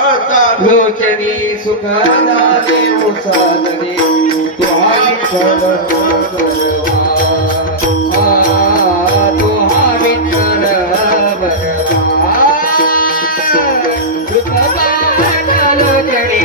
लोचनी सुख झाले मुसादरी तुहा विठ्ठल बरवा तुहा विठ्ठल बरवा लोचनी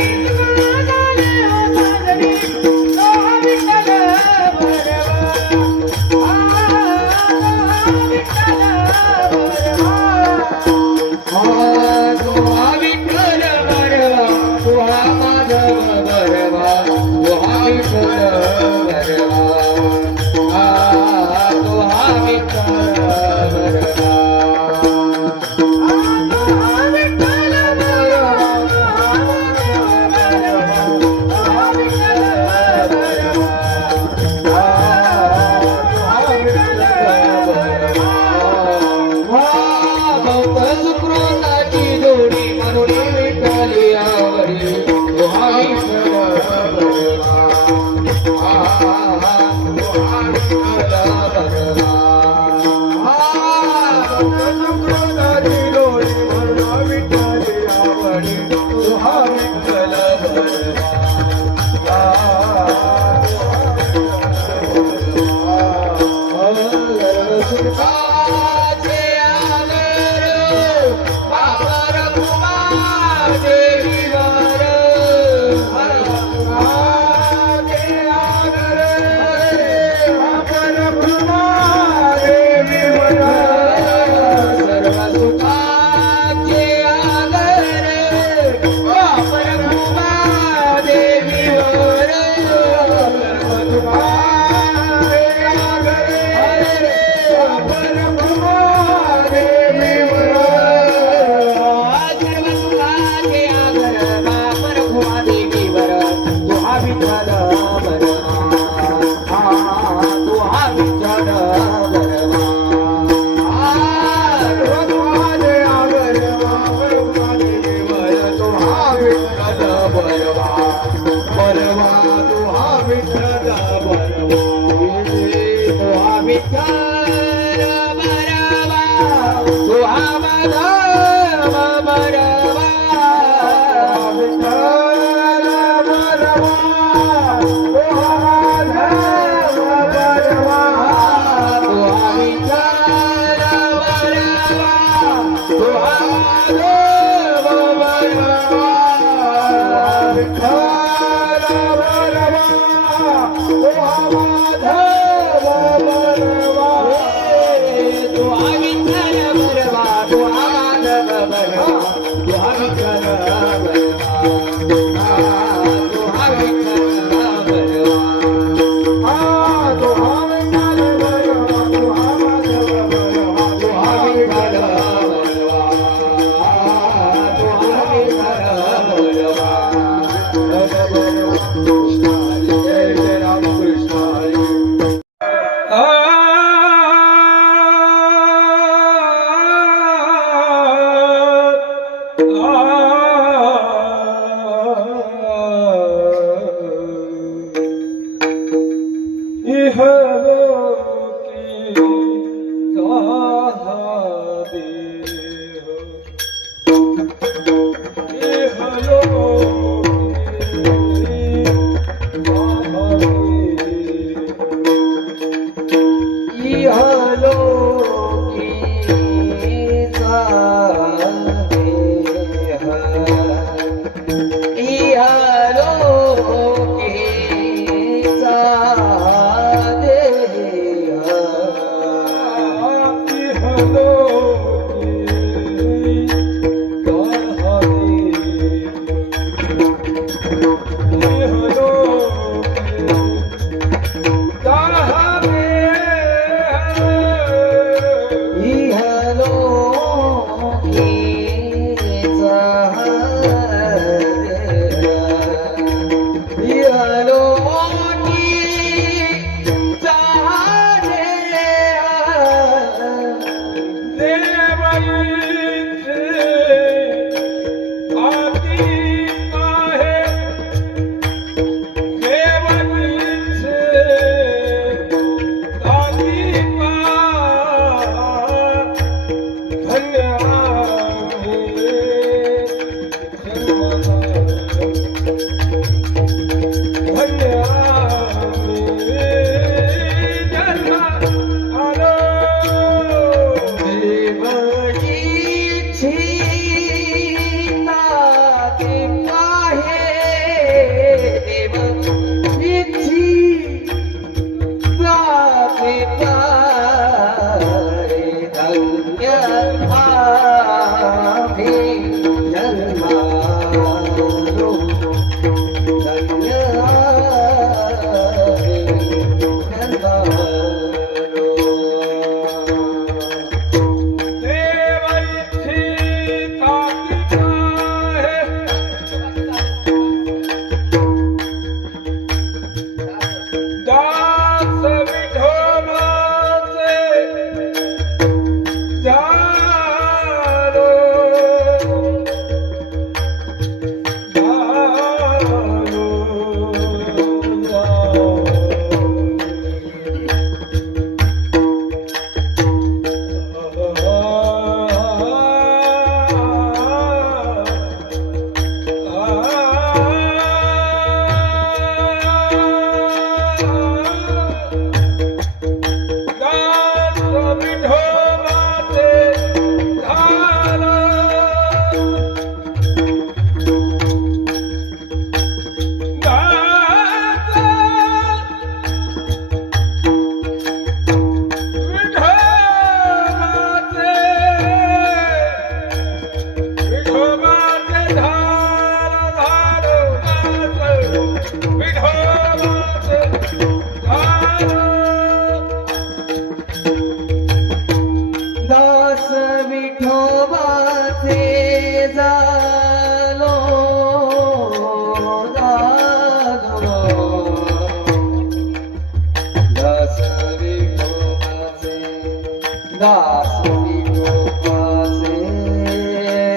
दास विठोबाचे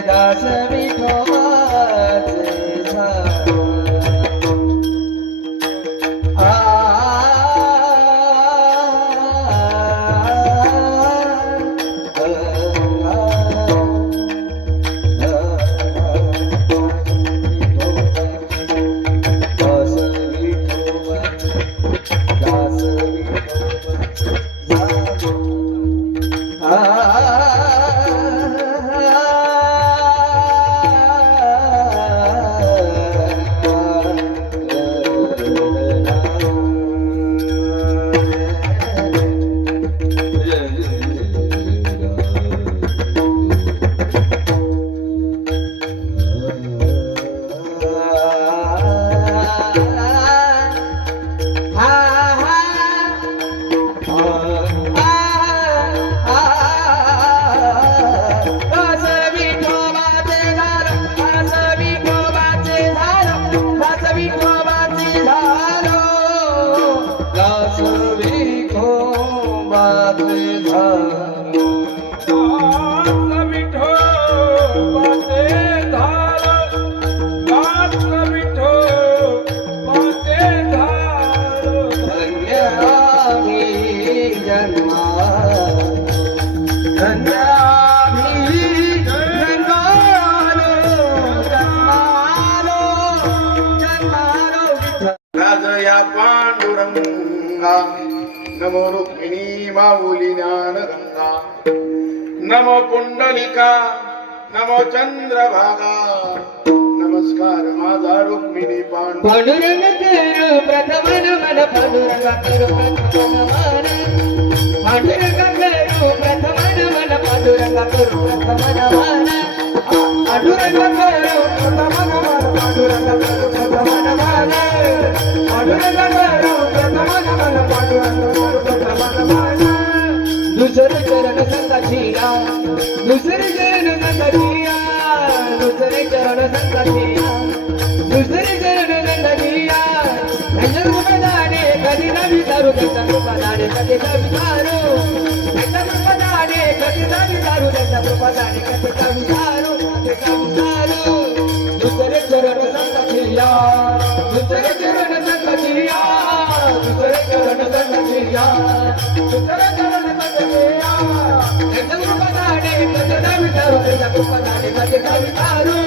दास विठोबाचे झालो. पांडुरंगा नमो रुक्मिणी माऊली ज्ञानगंगा नमो पुंडलिका नमो चंद्रभागा नमस्कार माझा रुक्मिणी पांडुरंग कर प्रथम नमन पांडुरंग कर प्रथम नमन पांडुरंग कर प्रथम नमन पांडुरंग कर प्रथम नमन पांडुरंग कर प्रथम नमन पांडुरंग कर प्रथम नमन पांडुरंग कर प्रथम नमन पांडुरंग कर प्रथम नमन दुसरे चरण संगाचिया दुसरे चरण संगाचिया दुसरे चरण संगाचिया दुसरे चरण संगाचिया त्यांच्या कृपदाने कधी ना विचारू त्यांच्या कृपदाने कधी ना विचारू त्यांच्या कृपदाने कधी ना विचारू त्यांच्या कृपदाने कधी ना विचारू कधी ना विचारू दुसरे चरण संगाचिया दुसरे चरण संगाचिया दुसरे चरण संगाचिया दुसरे चरण संगाचिया त्यांच्या कृपदाने कधी ना विचारू त्यांच्या कृपदाने कधी ना विचारू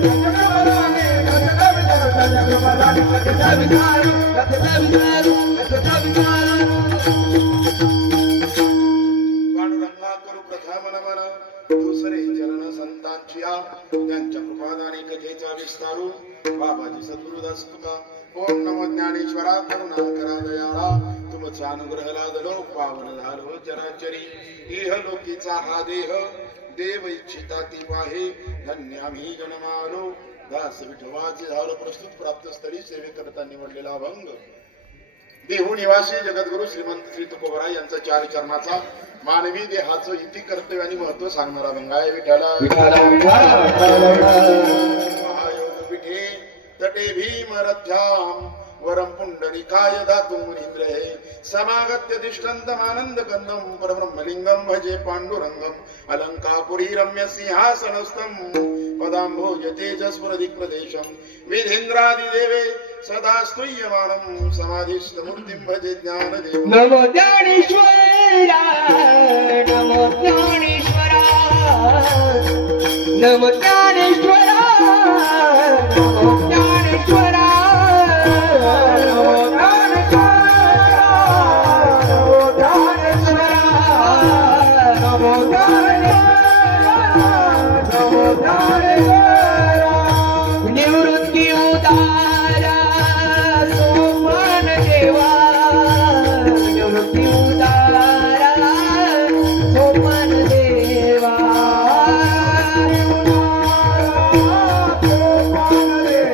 त्यांच्या कृपदाने कधी ना विचारू त्यांच्या कृपदाने कधी ना विचारू कधी ना विचारू कधी ना विचारू पांडुरंगा करू प्रथम नमन दुसरे चरण संतांचिया त्यांच्या कृपादाने कथेचा विस्तारू बाबाजी सद्गुरुदास तुका ओम नमो ज्ञानेश्वरा करुणा करा दयाळा तुमचा अनुग्रह लादलो पावन झालो चराचरी इह लोकीचा हा देह देव इच्छिता ती पाहे धन्य आम्ही जन्मालो दास विठोबाचे झालो प्रस्तुत प्राप्त स्थळी सेवेकरता निवडलेला अभंग देहू निवासी जगद्गुरु श्रीमंत श्री तुकोबरा यांचा 4 चरणाचा मानवी देहाचं इति कर्तव्य आणि महत्व सांगणारा अभंग आहे. विठ्ठला महायोग पिठे तटे भीमरथ्याम वरम पुंडरीकाय दातुं मुनींद्र हे समागत्य तिष्ठन्तमानंद कंदम परब्रह्मलिंगम भजे पांडुरंगम अलंकापुरी रम्य सिंहासनस्थम पदांभोज तेजस्फुरदिक प्रदेशम विधेंद्रादि देवे सदा स्तूयमानं समाधिस्थ मूर्तिं भजे ज्ञानदेव. नमो ज्ञानेश्वरा नमो ज्ञानेश्वरा नमो ज्ञानेश्वरा नमो ज्ञानेश्वरा नमो ज्ञानेश्वरा नमो ज्ञानेश्वरा निवृत्ती उदारा सोमन देवा निवृत्ती उदारा सोमन देवा सोमन देवा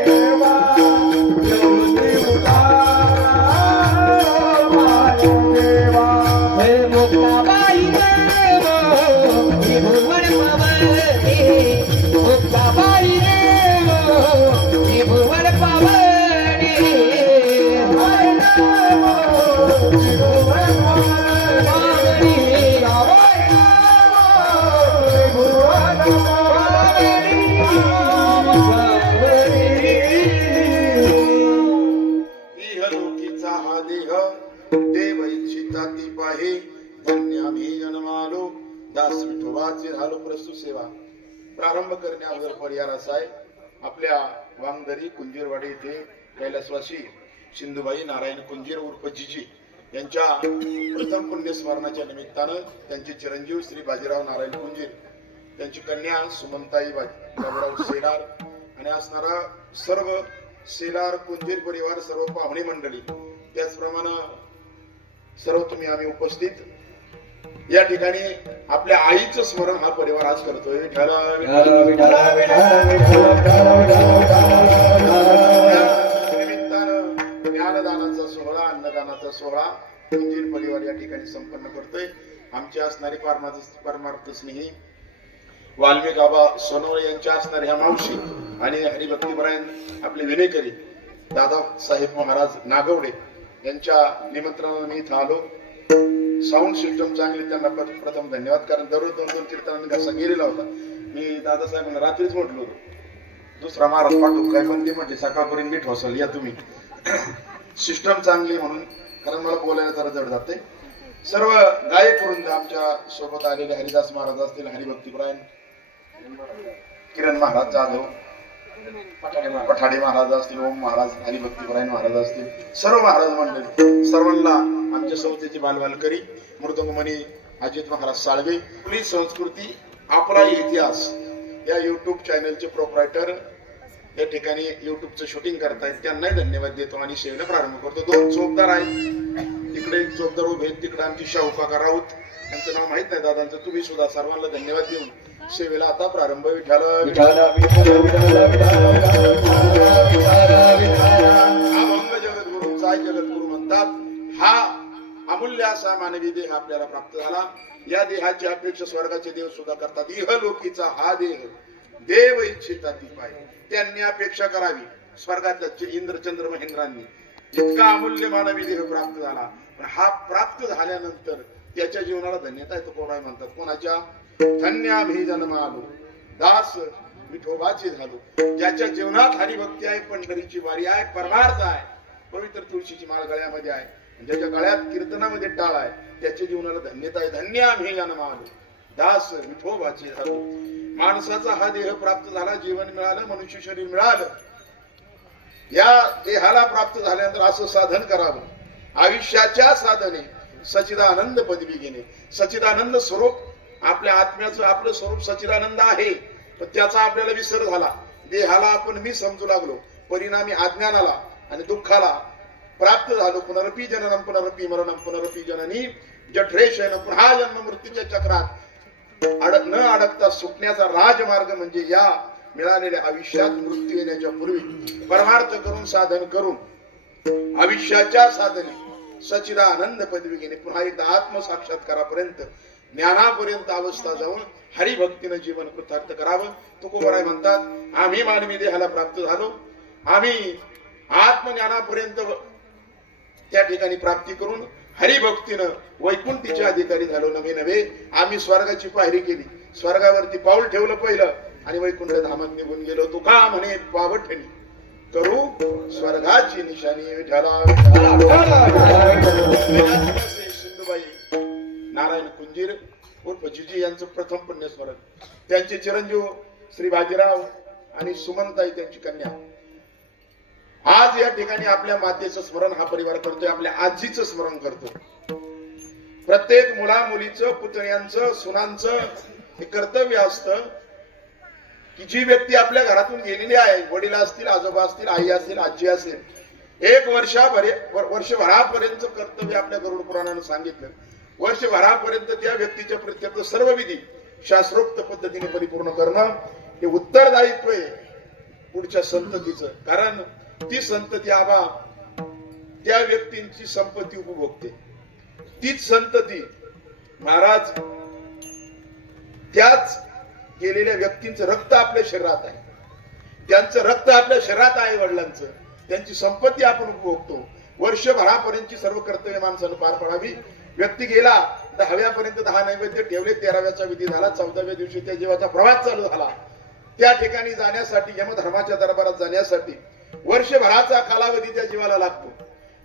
झालो प्रस्तुत सेवा प्रारंभ करण्या अगोदर पर्याय असा आहे. आपल्या वांगदरी कुंजीरवाडी येथे कैलासवासी सिंधुबाई नारायण कुंजीर उर्फ जिजी यांच्या प्रथम पुण्यस्मरणाच्या निमित्तानं त्यांचे चिरंजीव श्री बाजीराव नारायण कुंजीर, त्यांची कन्या सुमनताई बाजीराव सेलार आणि असणारा सर्व सेलार कुंजीर परिवार, सर्व पाहुणे मंडळी, त्याचप्रमाणे सर्व तुम्ही आम्ही उपस्थित या ठिकाणी आपल्या आईचं स्मरण हा परिवार आज करतोय. विठ्ठल निमित्तानं ज्ञानदानाचा सोहळा, अन्नदानाचा सोहळा कुंजीर परिवार या ठिकाणी संपन्न करतोय. आमचे असणारे परमार्थ स्नेही वाल्मिक आबा सोनवणे यांच्या असणाऱ्या ह्या मावशी आणि हरिभक्तीपरायण आपले विनेकरी दादा साहेब महाराज नागवडे यांच्या निमंत्रणाने मी इथं आलो. साऊंड सिस्टम चांगली, त्यांना प्रथम धन्यवाद. कारण दररोज 2-2 कीर्तनांनी घसा गेलेला होता. मी दादासाहेबांना रात्रीच म्हटलो होतो दुसरा महाराज पाठवू काय, पण ते म्हटले सकाळपर्यंत नीट होसल या तुम्ही. सिस्टम चांगली म्हणून, कारण मला बोलायला जरा जड जाते. सर्व गायक वृंद आमच्या सोबत आलेले हरिदास महाराज असतील, हरिभक्तीपरायण किरण महाराज जाधव, पठाडे महाराज असतील, ओम महाराज, हरिभक्तीपरायण महाराज असतील, सर्व महाराज मंडळी, सर्वांना आमच्या संस्थेची बालबालकरी मृदंगमणी अजित महाराज साळवे, आपली संस्कृती आपला इतिहास या युट्यूब चॅनलचे प्रोप्रायटर या ठिकाणी युट्यूबचं शूटिंग करतायत, त्यांनाही धन्यवाद देतो आणि सेवेला प्रारंभ करतो. 2 चोपदार आहेत, तिकडे एक चोपदार उभे आहेत, तिकडे आमची शाहूकाका राऊत, त्यांचं नाव माहित नाही दादांचं, तुम्ही सुद्धा सर्वांना धन्यवाद देऊन सेवेला आता प्रारंभ. विठ्ठल अभंग जगद्गुरूंचा जगद्गुरू म्हणतात. हा अमूल्य असा मानवी देह आपल्याला प्राप्त झाला. या देहाची अपेक्षा स्वर्गाचे देव सुद्धा करतात. इहलोकीचा हा देह देव इच्छितात ती पाय, त्यांनी अपेक्षा करावी स्वर्गातल्या इंद्रचंद्र महेंद्रांनी. इतका अमूल्य मानवी देह प्राप्त झाला, पण हा प्राप्त झाल्यानंतर त्याच्या जीवनाला धन्यता आहे. तुकोबाई म्हणतात, कोणाच्या धन्य आम्ही जन्म आलो, दास विठोबाचे झालो. ज्याच्या जीवनात हरिभक्ती आहे, पंढरीची वारी आहे, परमार्थ आहे, पवित्र तुळशीची माळ गळ्यामध्ये आहे, ज्याच्या गळ्यात कीर्तनामध्ये टाळ आहे, त्याच्या जीवनाला धन्यता आहे. धन्य आम्ही जन्म आलो, दास विठोबाचे झालो. माणसाचा हा देह प्राप्त झाला, जीवन मिळालं, मनुष्य शरीर मिळालं. या देहाला प्राप्त झाल्यानंतर असं साधन करावं, आयुष्याच्या साधने सच्चिदानंद पदवी घेणे. सच्चिदानंद स्वरूप आपल्या आत्म्याचं आपलं स्वरूप सच्चिदानंद आहे, पण त्याचा आपल्याला विसर झाला. देहाला आपण मी समजू लागलो, परिणामी अज्ञानाला आणि दुःखाला प्राप्त झालो. पुनरपी जननम पुनरपी मरणम पुनरपी जननी जठरेशयन. पुन्हा जन्म मृत्यूच्या चक्रात न अडकता सुटण्याचा राजमार्ग म्हणजे या मिळालेल्या आयुष्यात मृत्यू येण्याच्या पूर्वी परमार्थ करून साधन करून आयुष्याच्या साधने सच्चिदानंद पदवी घेणे. पुन्हा एकदा आत्मसाक्षात्कारापर्यंत ज्ञानापर्यंत अवस्था जाऊन हरिभक्तीनं जीवन कृतार्थ करावं. तुकोबाराय म्हणतात, आम्ही मानवी देहाला प्राप्त झालो, आम्ही आत्मज्ञानापर्यंत त्या ठिकाणी प्राप्ती करून हरिभक्तीनं वैकुंठीचे अधिकारी झालो. नवे नवे आम्ही स्वर्गाची पायरी केली, स्वर्गावरती पाऊल ठेवलं पहिलं आणि वैकुंठ धामात निघून गेलो. तुका म्हणे पावठणी करू स्वर्गाची निशाणी. विठ्ठला सिंधुबाई नारायण कुंजीर उर्फ जिजी यांचं प्रथम पुण्यस्मरण. त्यांचे चिरंजीव श्री बाजीराव आणि सुमनताई त्यांची कन्या. आज या ठिकाणी आपल्या मातेचं स्मरण हा परिवार करतोय, आपल्या आजीचं स्मरण करतो. प्रत्येक मुला मुलीचं, पुतण्यांचं, सुनांचं हे कर्तव्य असतं की जी व्यक्ती आपल्या घरातून गेलेली आहे, वडील असतील, आजोबा असतील, आई असेल, आजी असेल, 1 वर्षभरापर्यंत कर्तव्य आपल्या गरुड पुराणानं सांगितलं. वर्षभरापर्यंत त्या व्यक्तीच्या प्रत्येक सर्व विधी शास्त्रोक्त पद्धतीने परिपूर्ण करणं हे उत्तरदायित्व आहे पुढच्या संततीचं. कारण ती संतती आबा त्या व्यक्तींची संपत्ती उपभोगते. तीच संतती महाराज त्याच गेलेल्या व्यक्तींचं रक्त आपल्या शरीरात आहे, त्यांचं रक्त आपल्या शरीरात आहे, वडिलांचं, त्यांची संपत्ती आपण उपभोगतो. वर्षभरापर्यंतची सर्व कर्तव्य माणसानं पार पाडावी. व्यक्ती गेला 10व्यापर्यंत 10 नैवेद्य ठेवले, 13व्याचा विधी झाला, 14व्या दिवशी त्या जीवाचा प्रवास चालू झाला. त्या ठिकाणी जाण्यासाठी यमधर्माच्या दरबारात जाण्यासाठी वर्षभराचा कालावधी त्या जीवाला लागतो.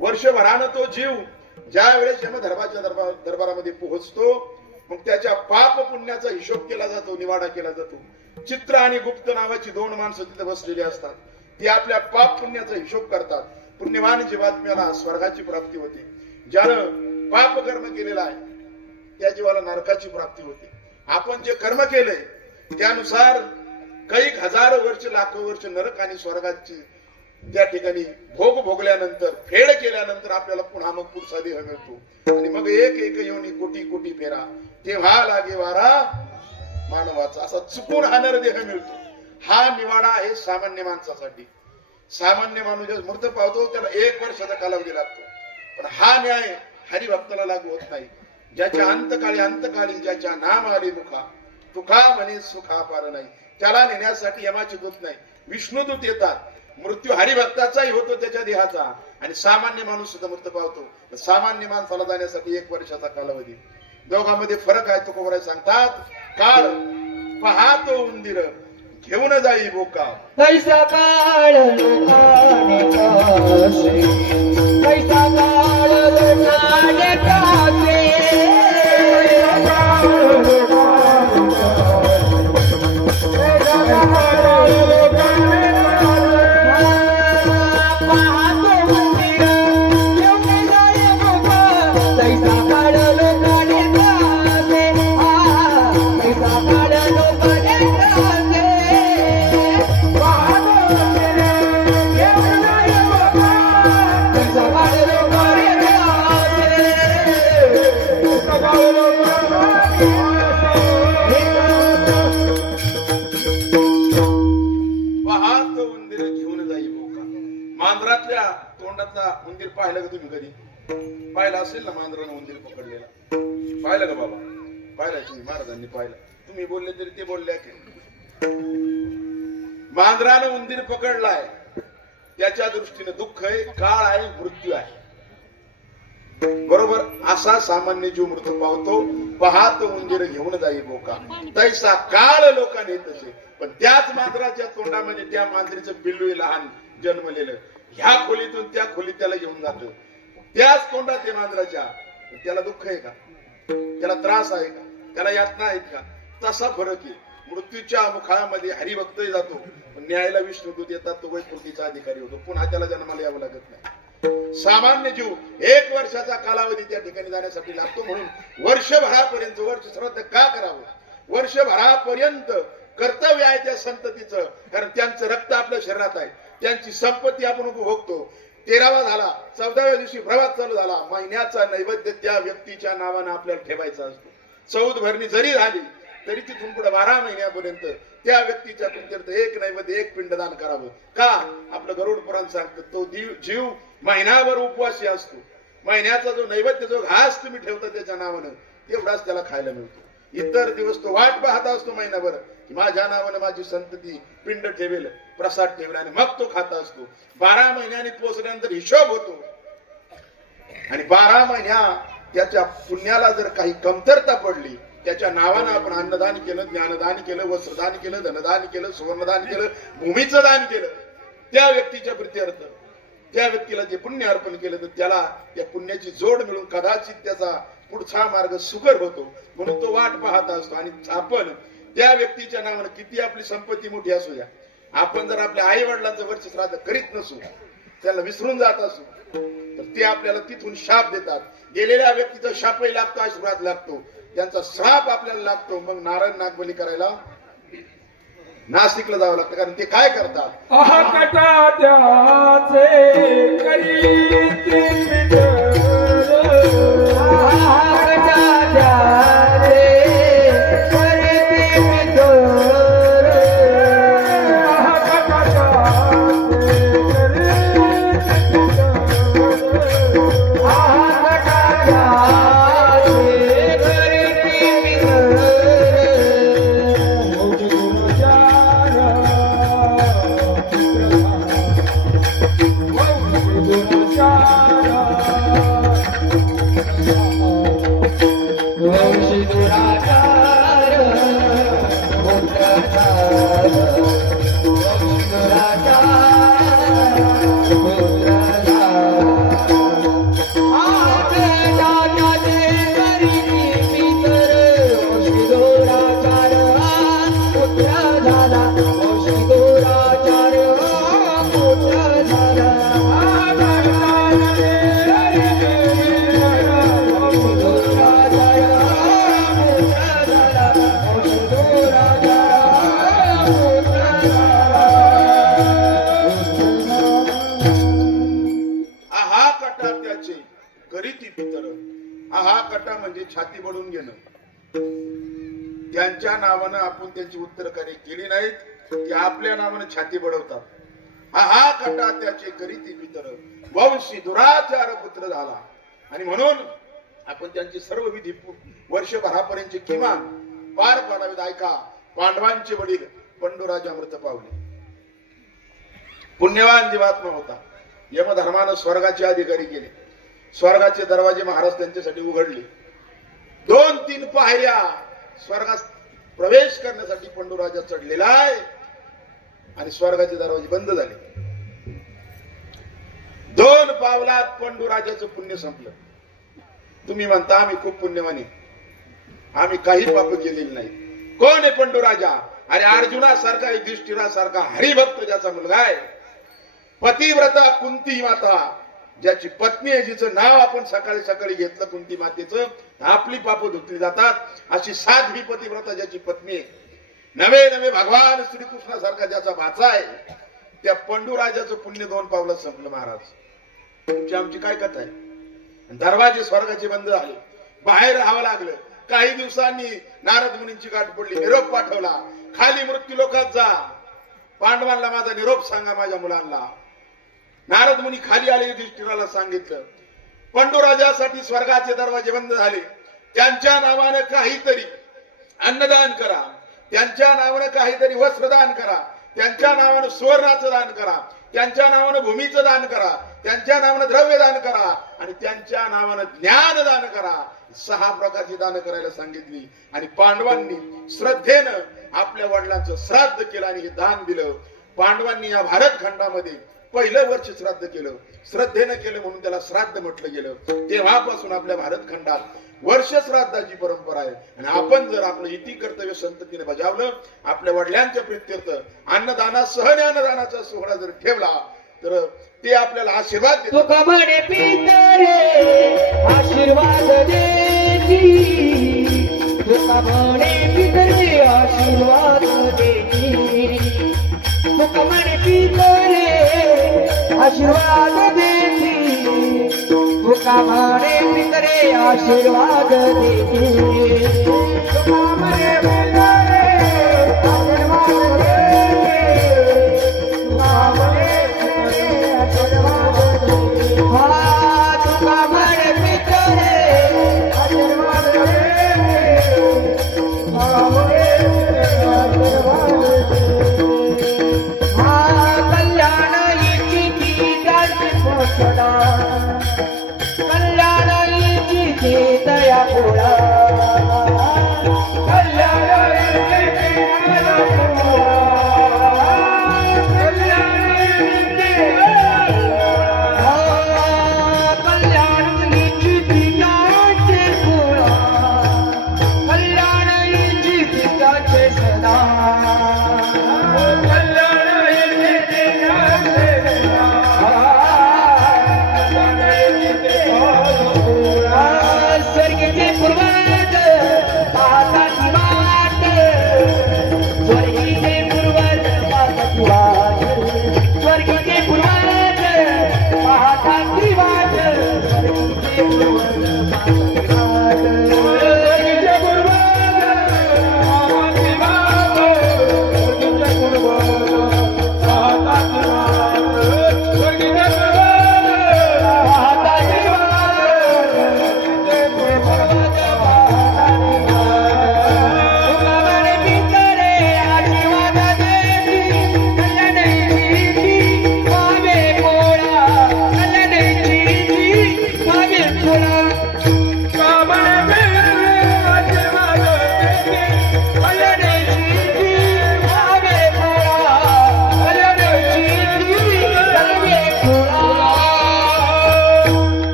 वर्षभरानं तो जीव ज्या वेळेस यमधर्माच्या दरबारामध्ये पोहोचतो, मग त्याच्या पाप पुण्याचा हिशोब केला जातो, निवाडा केला जातो. चित्र आणि गुप्त नावाची दोन माणसं तिथे बसलेली असतात. ती आपल्या पाप पुण्याचा हिशोब करतात. पुण्यवान जीवात्म्याला स्वर्गाची प्राप्ती होते. ज्यानं पाप कर्म केलेलं आहे त्या जीवाला नरकाची प्राप्ती होते. आपण जे कर्म केलंय त्यानुसार काही हजारो वर्ष, लाखो वर्ष नरक आणि स्वर्गाची त्या ठिकाणी भोग भोगल्यानंतर, फेड केल्यानंतर आपल्याला पुन्हा मग पुढचा देह मिळतो. आणि मग एक एक योनी कोटी कोटी फेरा तेव्हा लागे वारा मानवाचा, असा चुकून हा नरदेह मिळतो. हा निवाडा आहे सामान्य माणसासाठी. सामान्य माणूस जे मूर्त पावतो त्याला 1 वर्षाचा कालावधी लागतो. पण हा न्याय हरिभक्ताला लागू होत नाही. ज्याच्या अंतकाळी ज्याच्या नाम आले मुखा तुका म्हणे सुखा पार नाही, त्याला नेण्यासाठी यमाचे दूत नाही, विष्णुदूत येतात. मृत्यू हरिभक्ताचाही होतो त्याच्या देहाचा, आणि सामान्य माणूस सुद्धा मृत्यू पावतो. सामान्य माणसाला जाण्यासाठी 1 वर्षाचा कालावधी. दोघांमध्ये फरक आहे. तुकोबराय सांगतात, काळ पाहतो उंदीर घेऊन जाई बोका, कैसा काळ लोकाने कासे, कैसा काळ लोकाने कासे, मांजरातल्या तोंडातला उंदीर पाहिलं का तुम्ही? कधी पाहिलं असेल ना मांजरानं उंदीर पकडलेला? पाहिलं का बाबा? पाहिलं तुम्ही? महाराजांनी पाहिलं. तुम्ही बोलले तरी ते बोलले की मांजरानं उंदीर पकडलाय, त्याच्या दृष्टीने दुःख आहे, काळ आहे, मृत्यू आहे. बरोबर असा सामान्य जीव मृत्यू पावतो. पाहत उंदीर घेऊन जाई बोका, तैसा काळ लोकांनी तसे. पण त्याच मांजराच्या तोंडामध्ये त्या मांजरीचं पिल्लू लहान जन्मलेलं, ह्या खोलीतून त्या खोलीत त्याला घेऊन जातो. त्याच तोंडात ते मांजराच्या. त्याला दुःख आहे का? त्याला त्रास आहे का? त्याला यातना आहेत का? तसा फरक आहे. मृत्यूच्या मुखामध्ये हरिभक्तही जातो, न्यायाला विष्णुदूत येतात, तो वैकुंठीचा अधिकारी होतो. पुन्हा त्याला जन्माला यावं लागत नाही. सामान्य जीव 1 वर्षाचा कालावधी त्या ठिकाणी जाण्यासाठी लागतो. म्हणून वर्षभरापर्यंत, वर्ष श्राद्ध का करावं? वर्षभरापर्यंत कर्तव्य आहे त्या संततीचं. कारण त्यांचं रक्त आपल्या शरीरात आहे, त्यांची संपत्ती आपण उपभोगतो. 13वा झाला, 14व्या दिवशी प्रवास चालू झाला. महिन्याचा नैवेद्य त्या व्यक्तीच्या नावानं आपल्याला ठेवायचा असतो. 14 भरणी जरी झाली तरी तिथून पुढे 12 महिन्यापर्यंत त्या व्यक्तीच्या प्रित्यर्थ 1 नैवेद्य, 1 पिंडदान करावं. का? आपलं गरुड पुराण सांगतं, तो जीव महिनाभर उपवासी असतो. महिन्याचा जो नैवेद्य, जो घास तुम्ही ठेवता त्याच्या नावानं, तेवढाच त्याला खायला मिळतो. इतर दिवस तो वाट पाहत असतो महिनाभर, की माझ्या नावानं माझी संतती पिंड ठेवेल, प्रसाद ठेवेल, आणि मग तो खाता असतो. 12 महिन्यांनी पोहोचल्यानंतर हिशोब होतो. आणि 12 महिन्या त्याच्या पुण्याला जर काही कमतरता पडली, त्याच्या नावानं आपण अन्नदान केलं, ज्ञानदान केलं, वस्त्रदान केलं, धनदान केलं, सुवर्णदान केलं, भूमीचं दान केलं, त्या व्यक्तीच्या प्रित्यर्थ त्या व्यक्तीला जे पुण्य अर्पण केलं, तर त्याला त्या पुण्याची जोड मिळून कदाचित त्याचा पुढचा मार्ग सुकर होतो. म्हणून तो वाट पाहत असतो. आणि आपण त्या व्यक्तीच्या नावानं किती आपली संपत्ती मोठी असू द्या, आपण जर आपल्या आई वडिलांचं वर्ष श्राद्ध करीत नसू, त्याला विसरून जात असू, तर ते आपल्याला तिथून शाप देतात. गेलेल्या व्यक्तीचा शापही लागतो, आशीर्वाद लागतो, त्यांचा श्राप आपल्याला लागतो. मग नारायण नागबली करायला नाशिकला जावं लागतं. कारण ते काय करतात, म्हणजे छाती बडून घेणं. त्यांच्या नावानं आपण त्यांची उत्तरकार्य केली नाहीत, ते आपल्या नावानं छाती बडवतात. हा खटा त्याचे करीती पितर, वंशी दुराचार पुत्र झाला. आणि म्हणून आपण त्यांची सर्व विधी वर्षभरापर्यंत किमान पार पाडावेत. ऐका, पांडवांचे वडील पंडूराजा अमृत पावले, पुण्यवान जीवात्मा होता. यमधर्मानं स्वर्गाचे अधिकारी केले, स्वर्गाचे दरवाजे महाराज त्यांच्यासाठी उघडले. 2-3 पायऱ्या स्वर्गात प्रवेश करण्यासाठी पंडूराजा चढलेला आहे आणि स्वर्गाचे दरवाजे बंद झाले. 2 पावलात पंडूराजाचं पुण्य संपलं. तुम्ही म्हणता आम्ही खूप पुण्यवानी, आम्ही काही पाप केलेली नाही. कोण आहे पंडूराजा? अरे अर्जुनासारखा, युधिष्ठिरासारखा हरिभक्त ज्याचा मुलगा आहे, पतिव्रता कुंती माता, ज्याची पत्नी आहे, जिचं नाव आपण सकाळी सकाळी घेतलं कुंती मातेचं, आपली पाप धुतली जातात. अशी साध्वी पतिव्रता ज्याची पत्नी आहे, नवे नवे भगवान श्रीकृष्णासारखा ज्याचा भाचा आहे, त्या पंडूराजाचं पुण्य 2 पावलात संपलं. महाराज, तुमची आमची काय कथा आहे? दरवाजे स्वर्गाचे बंद झाले, बाहेर राहावं लागलं. काही दिवसांनी नारद मुनींची गाठ पडली, निरोप पाठवला, खाली मृत्यू लोकात जा, पांडवांना माझा निरोप सांगा, माझ्या मुलांना. नारद मुनी खाली आले, युधिष्ठिराला सांगितलं पंडूराजासाठी स्वर्गाचे दरवाजे बंद झाले, त्यांच्या नावानं काहीतरी अन्नदान करा, त्यांच्या नावानं काहीतरी वस्त्रदान करा, त्यांच्या नावानं सुवर्णाचं दान करा, त्यांच्या नावानं भूमीचं दान करा, त्यांच्या नावानं द्रव्य दान करा आणि त्यांच्या नावानं ज्ञान दान करा. 6 प्रकारची दान करायला सांगितली. आणि पांडवांनी श्रद्धेनं आपल्या वडिलांचं श्राद्ध केलं आणि हे दान दिलं. पांडवांनी या भारत खंडामध्ये पहिलं वर्ष श्राद्ध केलं, श्रद्धेनं केलं म्हणून त्याला श्राद्ध म्हटलं गेलं. तेव्हापासून आपल्या भारत खंडात वर्ष श्राद्धाची परंपरा आहे. आणि आपण जर आपलं इति कर्तव्य संततीने बजावलं, आपल्या वडिलांच्या प्रित्यर्थ अन्नदानासह ज्ञानदानाचा सोहळा जर ठेवला, तर ते आपल्याला आशीर्वाद देतात. तुका म्हणे पितरे आशीर्वाद देती, तुका म्हणे पितरे आशीर्वाद देती, तुका म्हणे पितरे आशीर्वाद देती, तुका म्हणे पितरे आशीर्वाद देती, तुका म्हणे पितरे आशीर्वाद देती, तुका म्हणे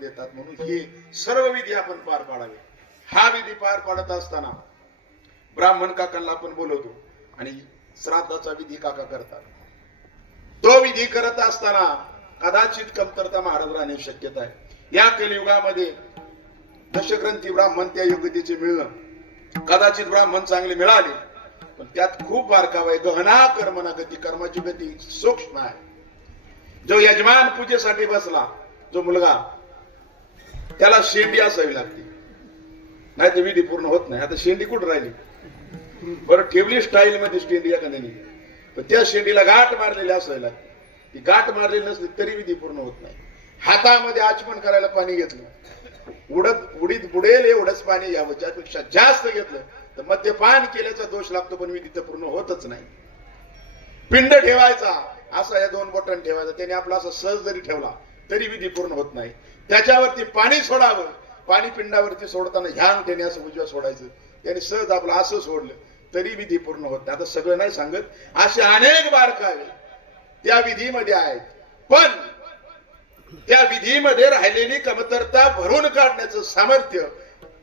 देतात. म्हणून ही सर्व विधी आपण पार पाडावे. हा विधी पार पाडत असताना ब्राह्मण काकांना आपण बोलवतो आणि श्राद्धाचा विधी काका करतात. तो विधी करत असताना कदाचित कमतरता महाराज राहण्याची शक्यता आहे. या कलियुगामध्ये दशग्रंथी ब्राह्मण त्या योग्यतेचे मिळणं, कदाचित ब्राह्मण चांगले मिळाले, पण त्यात खूप बारकावा आहे. गहना कर्मना गती, कर्माची गती सूक्ष्म आहे. जो यजमान पूजेसाठी बसला, जो मुलगा त्याला शेंडी असावी लागते, नाही तर विधी पूर्ण होत नाही. आता शेंडी कुठं राहिली बरं, ठेवली स्टाईल मध्ये शेंडी एखाद्याने, पण त्या शेंडीला गाठ मारलेली असावी लागते. ती गाठ मारलेली नसली तरी विधी पूर्ण होत नाही. हातामध्ये आचमन करायला पाणी घेतलं, उडीत बुडेल एवढंच पाणी यावं, त्यापेक्षा जास्त घेतलं तर मद्यपान केल्याचा दोष लागतो, पण विधी तर पूर्ण होतच नाही. पिंड ठेवायचा असा या 2 बोटांनी ठेवायचा, त्याने आपला असा सहज जरी ठेवला तरी विधी पूर्ण होत नाही. त्याच्यावरती पाणी सोडावं, पाणी पिंडावरती सोडताना ह्या त्याने असं उजव्या सोडायचं, त्याने सहज आपलं असं सोडलं तरी विधी पूर्ण होत नाही. आता सगळं नाही सांगत, असे अनेक बारकावे त्या विधीमध्ये आहेत, पण त्या विधीमध्ये राहिलेली कमतरता भरून काढण्याचं सामर्थ्य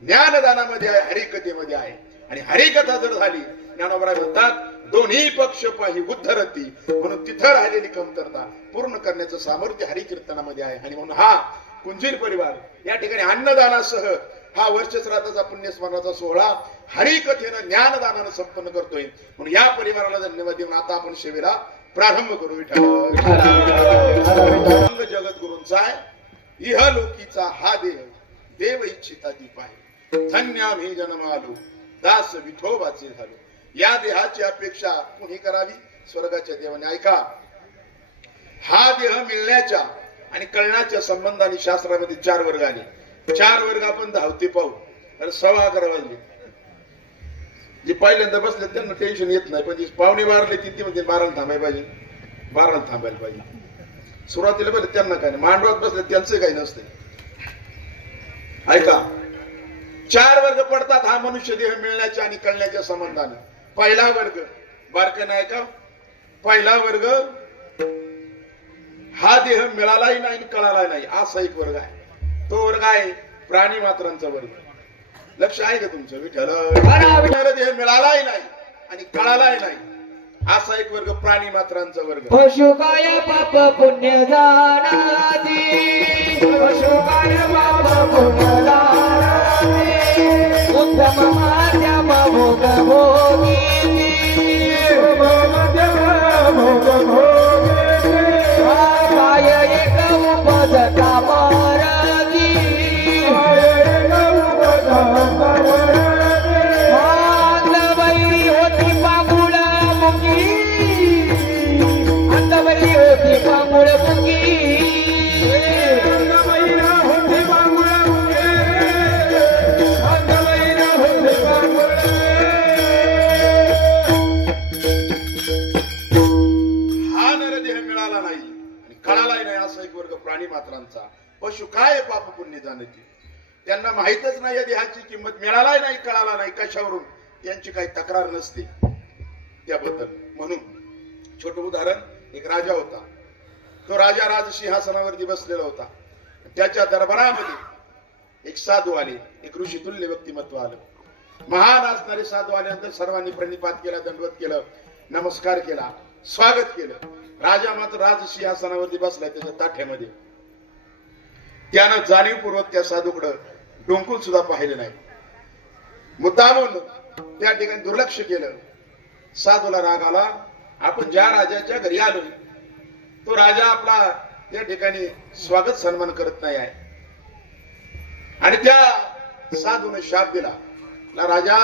ज्ञानदानामध्ये आहे, हरिकथेमध्ये आहे. आणि हरिकथा जर झाली, ज्ञानोबा म्हणतात दोन्ही पक्ष पाही उद्धरती, म्हणून तिथं राहिलेली कमतरता पूर्ण करण्याचं सामर्थ्य हरिकीर्तनामध्ये आहे. आणि म्हणून हा कुंजीर परिवार या ठिकाणी अन्नदानासह हा वर्ष श्राद्धाचा पुण्यस्मरणाचा सोहळा हरिकथेनं ज्ञानदानानं संपन्न करतोय. म्हणून या परिवाराला धन्यवाद देऊन आता आपण सेवेला प्रारंभ करू. विठ्ठल जगद्गुरूंचा इहलोकीचा हा देह देव इच्छिता दीप आहे. धन्य आम्ही जन्म आलो, दास विठोबाचे झालो. या देहाची अपेक्षा कुणी करावी? स्वर्गाच्या देवाने. ऐका, हा देह मिळण्याच्या आणि कळण्याच्या संबंधाने शास्त्रामध्ये 4 वर्ग आले. 4 वर्ग आपण धावते पाहू. तर 11:15 वाजले. जे पहिल्यांदा बसले त्यांना टेन्शन येत नाही, पण जे पावणे वारले ती म्हणजे 12ला थांबायला पाहिजे, 12ला थांबायला पाहिजे. सुरुवातीला बरं त्यांना काय नाही, मांडवात बसले त्यांचं काही नसते. ऐका, 4 वर्ग पडतात हा मनुष्य देह मिळण्याच्या आणि कळण्याच्या संबंधाने. पहिला वर्ग बारकाने ऐका, पहिला वर्ग हा देह मिळालाही नाही कळाला नाही असा एक वर्ग आहे. तो वर्ग आहे प्राणी मात्रांचा वर्ग. लक्ष आहे का तुमचं? विठ्ठल देह मिळालाही नाही आणि कळालाही नाही असा एक वर्ग प्राणी मात्रांचा वर्ग. पशुकाय पाप पुण्य जाणारी, पशुकाय पाप पुण्य जाणारी, उत्तम माध्यम भोग भोगी, काय एक उपजता मरदी, अंतवैरी होती पांगुळ मुंगी, अंतवैरी होती पांगुळ मुंगी, प्राणी मात्रांचा. पशु काय पाप पुण्य जाणती, त्यांना माहितच नाही या देहाची किंमत. मिळालाय नाही कळाला नाही कशावरून, त्यांची काही तक्रार नसते त्याबद्दल. म्हणून छोटं उदाहरण, एक राजा होता. तो राजा राजसिंहासनावरती बसलेला होता. त्याच्या दरबारामध्ये एक साधू आले, एक ऋषितुल्य व्यक्तिमत्व आलं. महान असणारे साधू आल्यानंतर सर्वांनी प्रणिपात केला, दंडवत केलं, नमस्कार केला, स्वागत केलं. राजा मात्र राजसिंहासनावरती बसलाय त्याच्या ताठ्यामध्ये. त्यानं जाणीवपूर्वक त्या साधूकडं डोंकून सुद्धा पाहिलं नाही, मुद्दामून त्या ठिकाणी दुर्लक्ष केलं. साधूला राग आला. आपण ज्या राजाच्या घरी आलोय तो राजा आपला त्या ठिकाणी स्वागत सन्मान करत नाही आहे. आणि त्या साधूने शाप दिला, राजा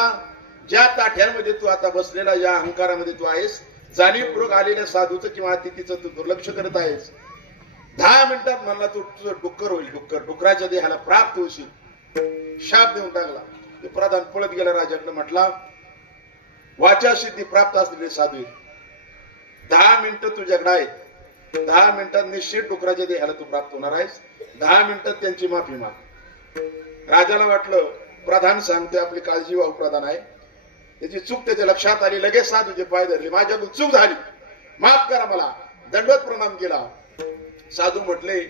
ज्या ताठ्यामध्ये तू आता बसलेला, ज्या अहंकारामध्ये तू आहेस, जाणीवपूर्वक आलेल्या साधूचं किंवा अतिथीचं तू दुर्लक्ष करत आहेस. 10 मिनिटात म्हणला तू तुझं डुक्कर होईल, डुकराच्या देहाला प्राप्त होशील. शाप देऊन टाकला. ते प्रधान पळत गेला राजाकडे. म्हटला, वाचा सिद्धी प्राप्त असलेले साधू 10 मिनिटं तुझ्याकडे आहेत, 10 मिनिटात निश्चित डुकराच्या देहाला तू प्राप्त होणार आहेस. 10 मिनिटात त्यांची माफी माग. राजाला वाटलं प्रधान सांगतोय, आपली काळजी वाहू प्रधान आहे. त्याची चूक त्याच्या लक्षात आली. लगेच साधूचे पाय धरले, माझ्याकडून चूक झाली, माफ करा मला. दंडवत प्रणाम केला. साधू म्हटले,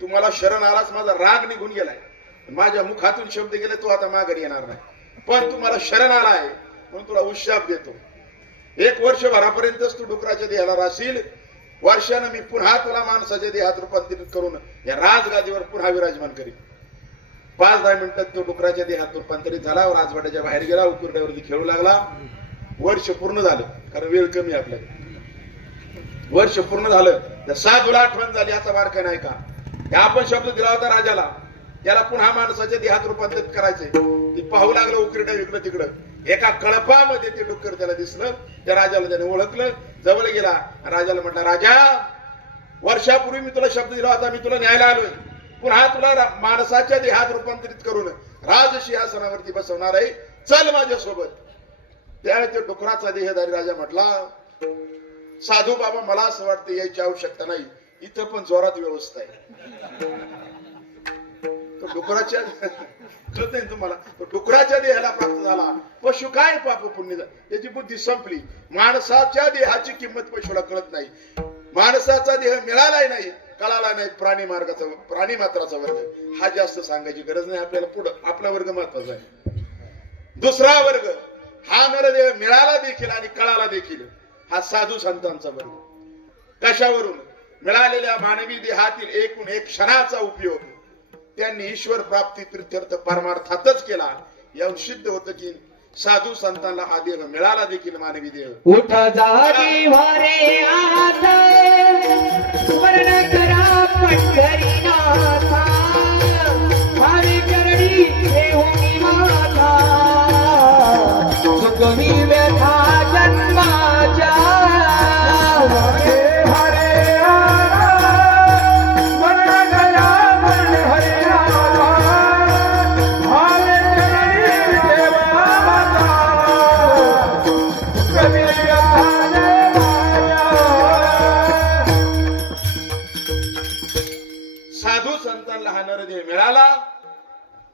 तुम्हाला शरण आलास, माझा राग निघून गेलाय, माझ्या मुखातून शब्द गेले, तू आता माघारी येणार नाही. पण तुम्हाला शरण आला आहे म्हणून तुला उशाप देतो. 1 वर्षभरापर्यंतच तू डुकराच्या देहाला राहशील. वर्षानं मी पुन्हा तुला माणसाच्या देहात रूपांतरित करून या राजगादीवर पुन्हा विराजमान करीन. 5-10 मिनिटात तो डुकराच्या देहात रूपांतरित झाला. राजवाड्याच्या बाहेर गेला, उकुरड्यावरती खेळू लागला. वर्ष पूर्ण झालं, कारण वेळ कमी आपल्याला. वर्ष पूर्ण झालं. त्या साधूला आठवण झाली, याचा बारका नाही का, आपण शब्द दिला होता राजाला, याला पुन्हा माणसाच्या देहात रूपांतरित करायचंय. ती पाहू लागलं उकिरड्या इकडं तिकडं. एका कळपामध्ये ते डुक्कर त्याला दिसलं. त्या राजाला त्याने ओळखलं, जवळ गेला. राजाला म्हटला, राजा, वर्षापूर्वी मी तुला शब्द दिला होता, मी तुला न्यायला आलोय. पुन्हा तुला माणसाच्या देहात रूपांतरित करून राजसिंहासनावरती बसवणार आहे. चल माझ्यासोबत. त्यावेळी ते डुकराचा देहधारी राजा म्हटला, साधू बाबा, मला असं वाटतं यायची आवश्यकता नाही, इथं पण जोरात व्यवस्था आहे. तो डुकराच्या कळत नाही तुम्हाला, तो डुकराच्या देहाला प्राप्त झाला. पशु काय पाप पुण्य, त्याची बुद्धी संपली. माणसाच्या देहाची किंमत पशुला कळत नाही. माणसाचा देह मिळालाय नाही, कळाला नाही प्राणी मात्राचा वर्ग. हा जास्त सांगायची गरज नाही आपल्याला. पुढं आपला वर्ग महत्वाचा आहे. दुसरा वर्ग हा नरदेह मिळाला देखील आणि कळाला देखील, हा साधू संतांचा वर्ग. कशावरून? मिळालेल्या मानवी देहातील एकूण एक क्षणाचा उपयोग त्यांनी ईश्वर प्राप्ती प्रित्यर्थ परमार्थातच केला. यावरून सिद्ध होतं की साधू संतांना हा देह मिळाला देखील मानवी देह. उठ जागी वारे आता, स्मरण करा पंढरीनाथा, हरी चरणी ठेवून माथा, सुखमी व्यथा जन्माच्या. साधू संतांना हा नरदेह मिळाला,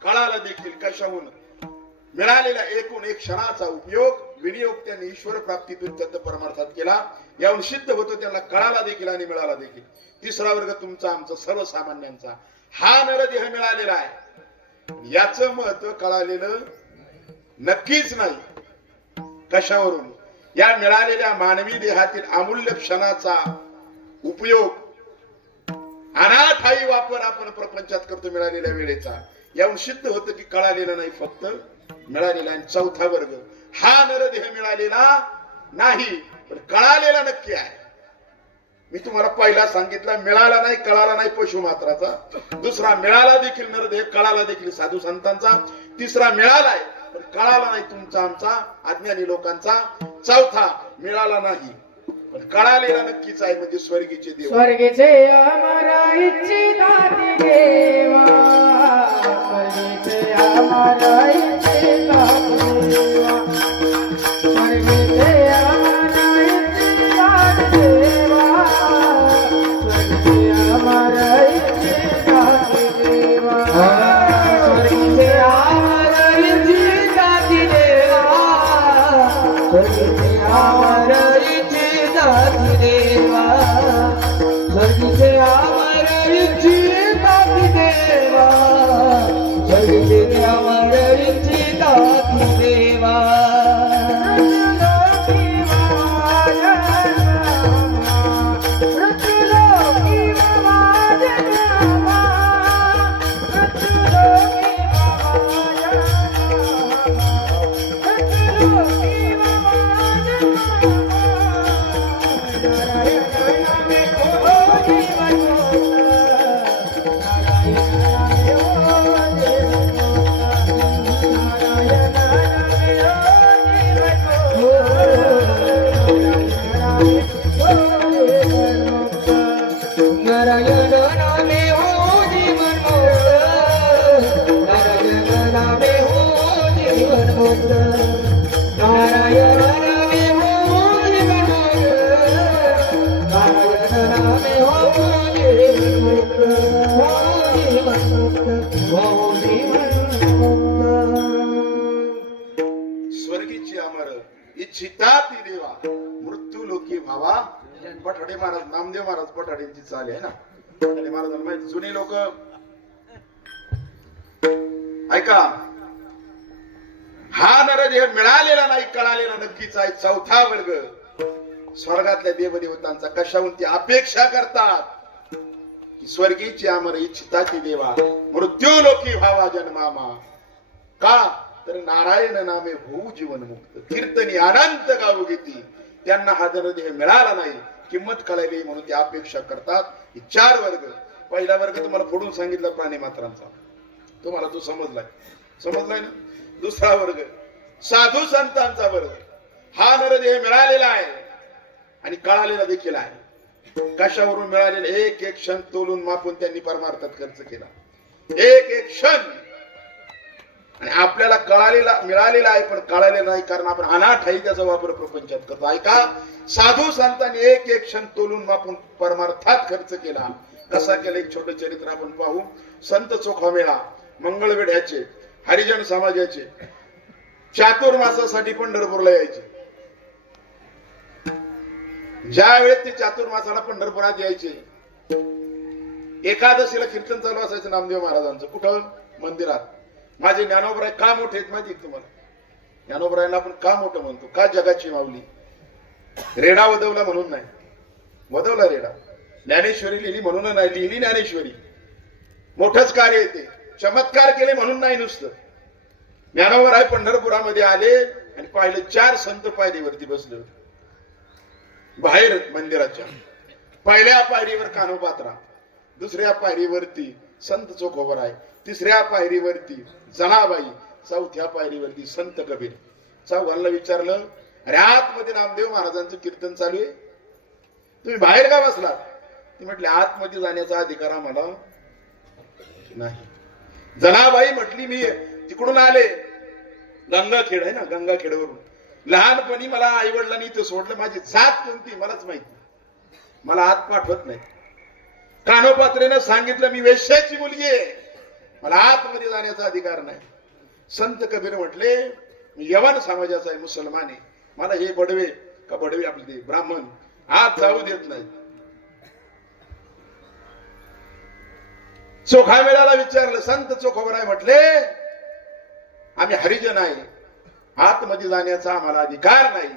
कळाला देखील. कशाहून? मिळालेला एकूण एक क्षणाचा उपयोग विनियोग त्यांनी ईश्वर प्राप्ती परमार्थात केला. यावरून सिद्ध होतो त्यांना कळाला देखील आणि मिळाला देखील. तिसरा वर्ग तुमचा आमचा सर्वसामान्यांचा. हा नरदेह मिळालेला आहे, याचं महत्व कळालेलं नक्कीच नाही. कशावरून? या मिळालेल्या मानवी देहातील अमूल्य क्षणाचा उपयोग अनाठाई वापर आपण प्रपंचात करतो मिळालेल्या वेळेचा. यावरून सिद्ध होतं की कळालेलं नाही, फक्त मिळालेला. आणि चौथा वर्ग हा नरदेह मिळालेला नाही पण कळालेला नक्की आहे. मी तुम्हाला पहिला सांगितलं, मिळाला नाही कळाला नाही पशु मात्राचा. दुसरा मिळाला देखील नरदेह, कळाला देखील साधू संतांचा. तिसरा मिळालाय पण कळाला नाही तुमचा आमचा अज्ञानी लोकांचा. चौथा मिळाला नाही पण कळालेला नक्कीच आहे, म्हणजे स्वर्गीचे देव. स्वर्गीचे अमर इच्छिताती देवा, स्वर्गीचे अमर इच्छिताती देवा, स्वर्गीचे अमर इच्छिताती देवा, स्वर्गीचे अमर इच्छिताती देवा, स्वर्गीचे अमर इच्छिताती देवा, स्वर्गीचे अमर इच्छिताती देवा, स्वर्गीचे अमर इच्छिताती देवा, स्वर्गीचे अमर इच्छिताती देवा. नारायण नामे हो जीवन मुक्त, नारायण नामे हो जीवन मुक्त, नारायण नामे हो जीवन मुक्त, नारायण नामे हो जीवन मुक्त, हो जीवन मुक्त, हो जीवन मुक्त. स्वर्गीची अमर इच्छिताती देवा, मृत्यू लोकी भावा. पठाडे महाराज, नामदेव महाराज पठाडेंची चाल आहे ना. पठाडे महाराजांना माहिती, जुने लोक ऐका. हा नरदेह मिळालेला नाही कळालेला नक्कीच आहे. चौथा वर्ग स्वर्गातल्या देवदेवतांचा. कशाहून ते अपेक्षा करतात की स्वर्गीची अमर इच्छिताती देवा, मृत्यू लोकी भावा जन्मामा. का तर नारायण नामे होऊ जीवन मुक्त, कीर्तनी अनंत गाऊ गीती. त्यांना हा नरदेह मिळाला नाही, किंमत कळाली म्हणून ते अपेक्षा करतात. हे चार वर्ग. पहिला वर्ग तुम्हाला फोडून सांगितलं प्राणी मात्रांचा. तुम्हाला तो समजलाय ना. दुसरा वर्ग साधू संतांचा वर्ग. हा नरदेह मिळालेला आहे आणि कळालेला देखील आहे. कशावरून मिळालेला? एक एक क्षण तोलून मापून त्यांनी परमार्थात खर्च केला. एक एक क्षण. आणि आपल्याला कळालेला मिळालेला आहे पण कळालेला नाही, कारण आपण अनाठाई त्याचा वापर प्रपंचात करतो. ऐका, साधू संतांनी एक एक क्षण तोलून मापून परमार्थात खर्च केला. कसा केला? एक छोटं चरित्र आपण पाहू. संत चोखामेळा मंगळवेढ्याचे हरिजन समाजाचे चातुर्मासासाठी पंढरपूरला यायचे. ज्या वेळेस ते चातुर्मासाला पंढरपुरात यायचे, एकादशीला कीर्तन चालू असायचं नामदेव महाराजांचं. कुठं? मंदिरात. माझे ज्ञानोबराय का मोठे आहेत माहिती तुम्हाला? ज्ञानोबरायला आपण का मोठं म्हणतो? का? जगाची माऊली. रेडा वदवला म्हणून नाही, वदवला रेडा. ज्ञानेश्वरी लिहिली म्हणून नाही, लिहिली ज्ञानेश्वरी. मोठंच कार्य येते. चमत्कार केले म्हणून नाही नुसतं. ज्ञानोबराय पंढरपुरामध्ये आले आणि पाहिलं 4 संत पायरीवरती बसले होते बाहेर मंदिराच्या. पहिल्या पायरीवर कानोपात्रा, दुसऱ्या पायरीवरती संत चोखोबराय, तिसऱ्या पायरीवरती जनाबाई, चौथ्या पायरीवरती संत कबीर. चौघांना विचारलं, अरे आतमध्ये नामदेव महाराजांचं कीर्तन चालू आहे, तुम्ही बाहेर का बसला? ती म्हटली, आतमध्ये जाण्याचा अधिकार आम्हाला नाही. जनाबाई म्हटली, मी तिकडून आले, गंगाखेड आहे ना, गंगाखेडवरून. लहानपणी मला आई वडिलांनी इथं सोडलं, माझी जात कोणती मलाच माहिती, मला आत पाठवत नाही. कानोपात्रेनं सांगितलं, मी वेश्याची मुलगी आहे, मला आतमध्ये जाण्याचा अधिकार नाही. संत कबीर म्हटले, मी यवन समाजाचा आहे, मुसलमान आहे, मला हे बडवे का बडवे आपले ते ब्राह्मण आत जाऊ देत नाही. चोखामेळ्याला विचारलं, संत चोखोबराय म्हटले, आम्ही हरिजन आहे, आतमध्ये जाण्याचा आम्हाला अधिकार नाही.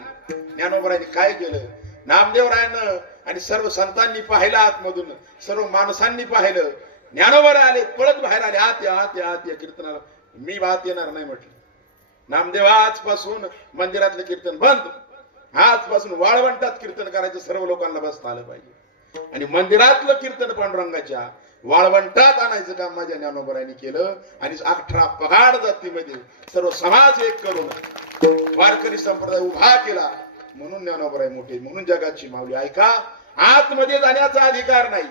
ज्ञानोबरायांनी काय केलं? नामदेवरायानं आणि सर्व संतांनी पाहिलं, आतमधून सर्व माणसांनी पाहिलं. ज्ञानोबराय आले, पळत बाहेर आले, आत या, आत या, आत या कीर्तनाला. मी आत येणार नाही म्हटलं. नामदेव, आजपासून मंदिरातलं कीर्तन बंद, आजपासून वाळवंटात कीर्तन करायचं, सर्व लोकांना बसता आलं पाहिजे. आणि मंदिरातलं कीर्तन पांडुरंगाच्या वाळवंटात आणायचं काम माझ्या ज्ञानोबरायांनी केलं. आणि 18 पगाड जातीमध्ये सर्व समाज एक करून वारकरी संप्रदाय उभा केला. म्हणून ज्ञानोबराय मोठे, म्हणून जगाची माऊली. ऐका, आतमध्ये जाण्याचा अधिकार नाही.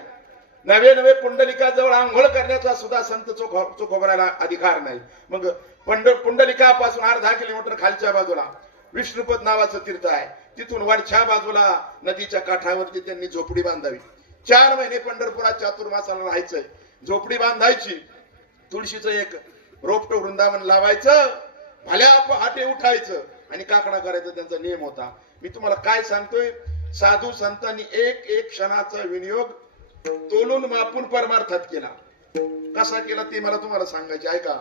नवे पुंडलिकाजवळ आंघोळ करण्याचा सुद्धा संत चोखोबरायला अधिकार नाही. मग पुंडलिकापासून अर्धा किलोमीटर खालच्या बाजूला विष्णुपद नावाचं तीर्थ आहे, तिथून वरच्या बाजूला नदीच्या काठावरती त्यांनी झोपडी बांधावी. 4 महिने पंढरपुरात चातुर्मासाला राहायचंय, झोपडी बांधायची, तुळशीचं एक रोपटं वृंदावन लावायचं, भल्या पहाटे उठायचं आणि काकडा करायचा त्यांचा नियम होता. मी तुम्हाला काय सांगतोय, साधू संतांनी एक एक क्षणाचा विनियोग तोलून मापून परमार्थात केला. कसा केला ते मला तुम्हाला सांगायचे. ऐका,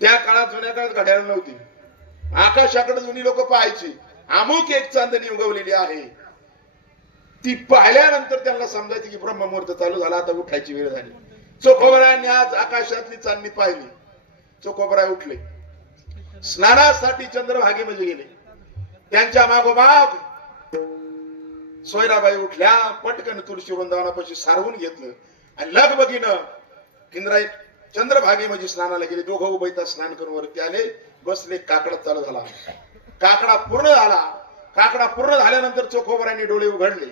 त्या काळात, जुन्या काळात घड्याळ नव्हती, आकाशाकडे जुनी लोक पाहायची, अमुक एक चांदणी उगवलेली आहे, ती पाहिल्यानंतर त्यांना समजायचं की ब्रह्ममुहूर्त चालू झाला, आता उठायची वेळ झाली. चोखोबरायांनी आज आकाशातली चांदणी पाहिली. चोखोबराय उठले, स्नानासाठी चंद्रभागेमध्ये गेले. त्यांच्या मागोमाग सोयराबाई उठल्या, पटकन तुळशी वृंदावनापाशी सारवून घेतलं आणि लगबगीनं इंद्राई चंद्रभागेमध्ये स्नानाला गेले. दोघं उभयता स्नान करून वरती आले, बसले. काकडा चालू झाला, काकडा पूर्ण झाला. काकडा पूर्ण झाल्यानंतर चोखोबरायांनी डोळे उघडले.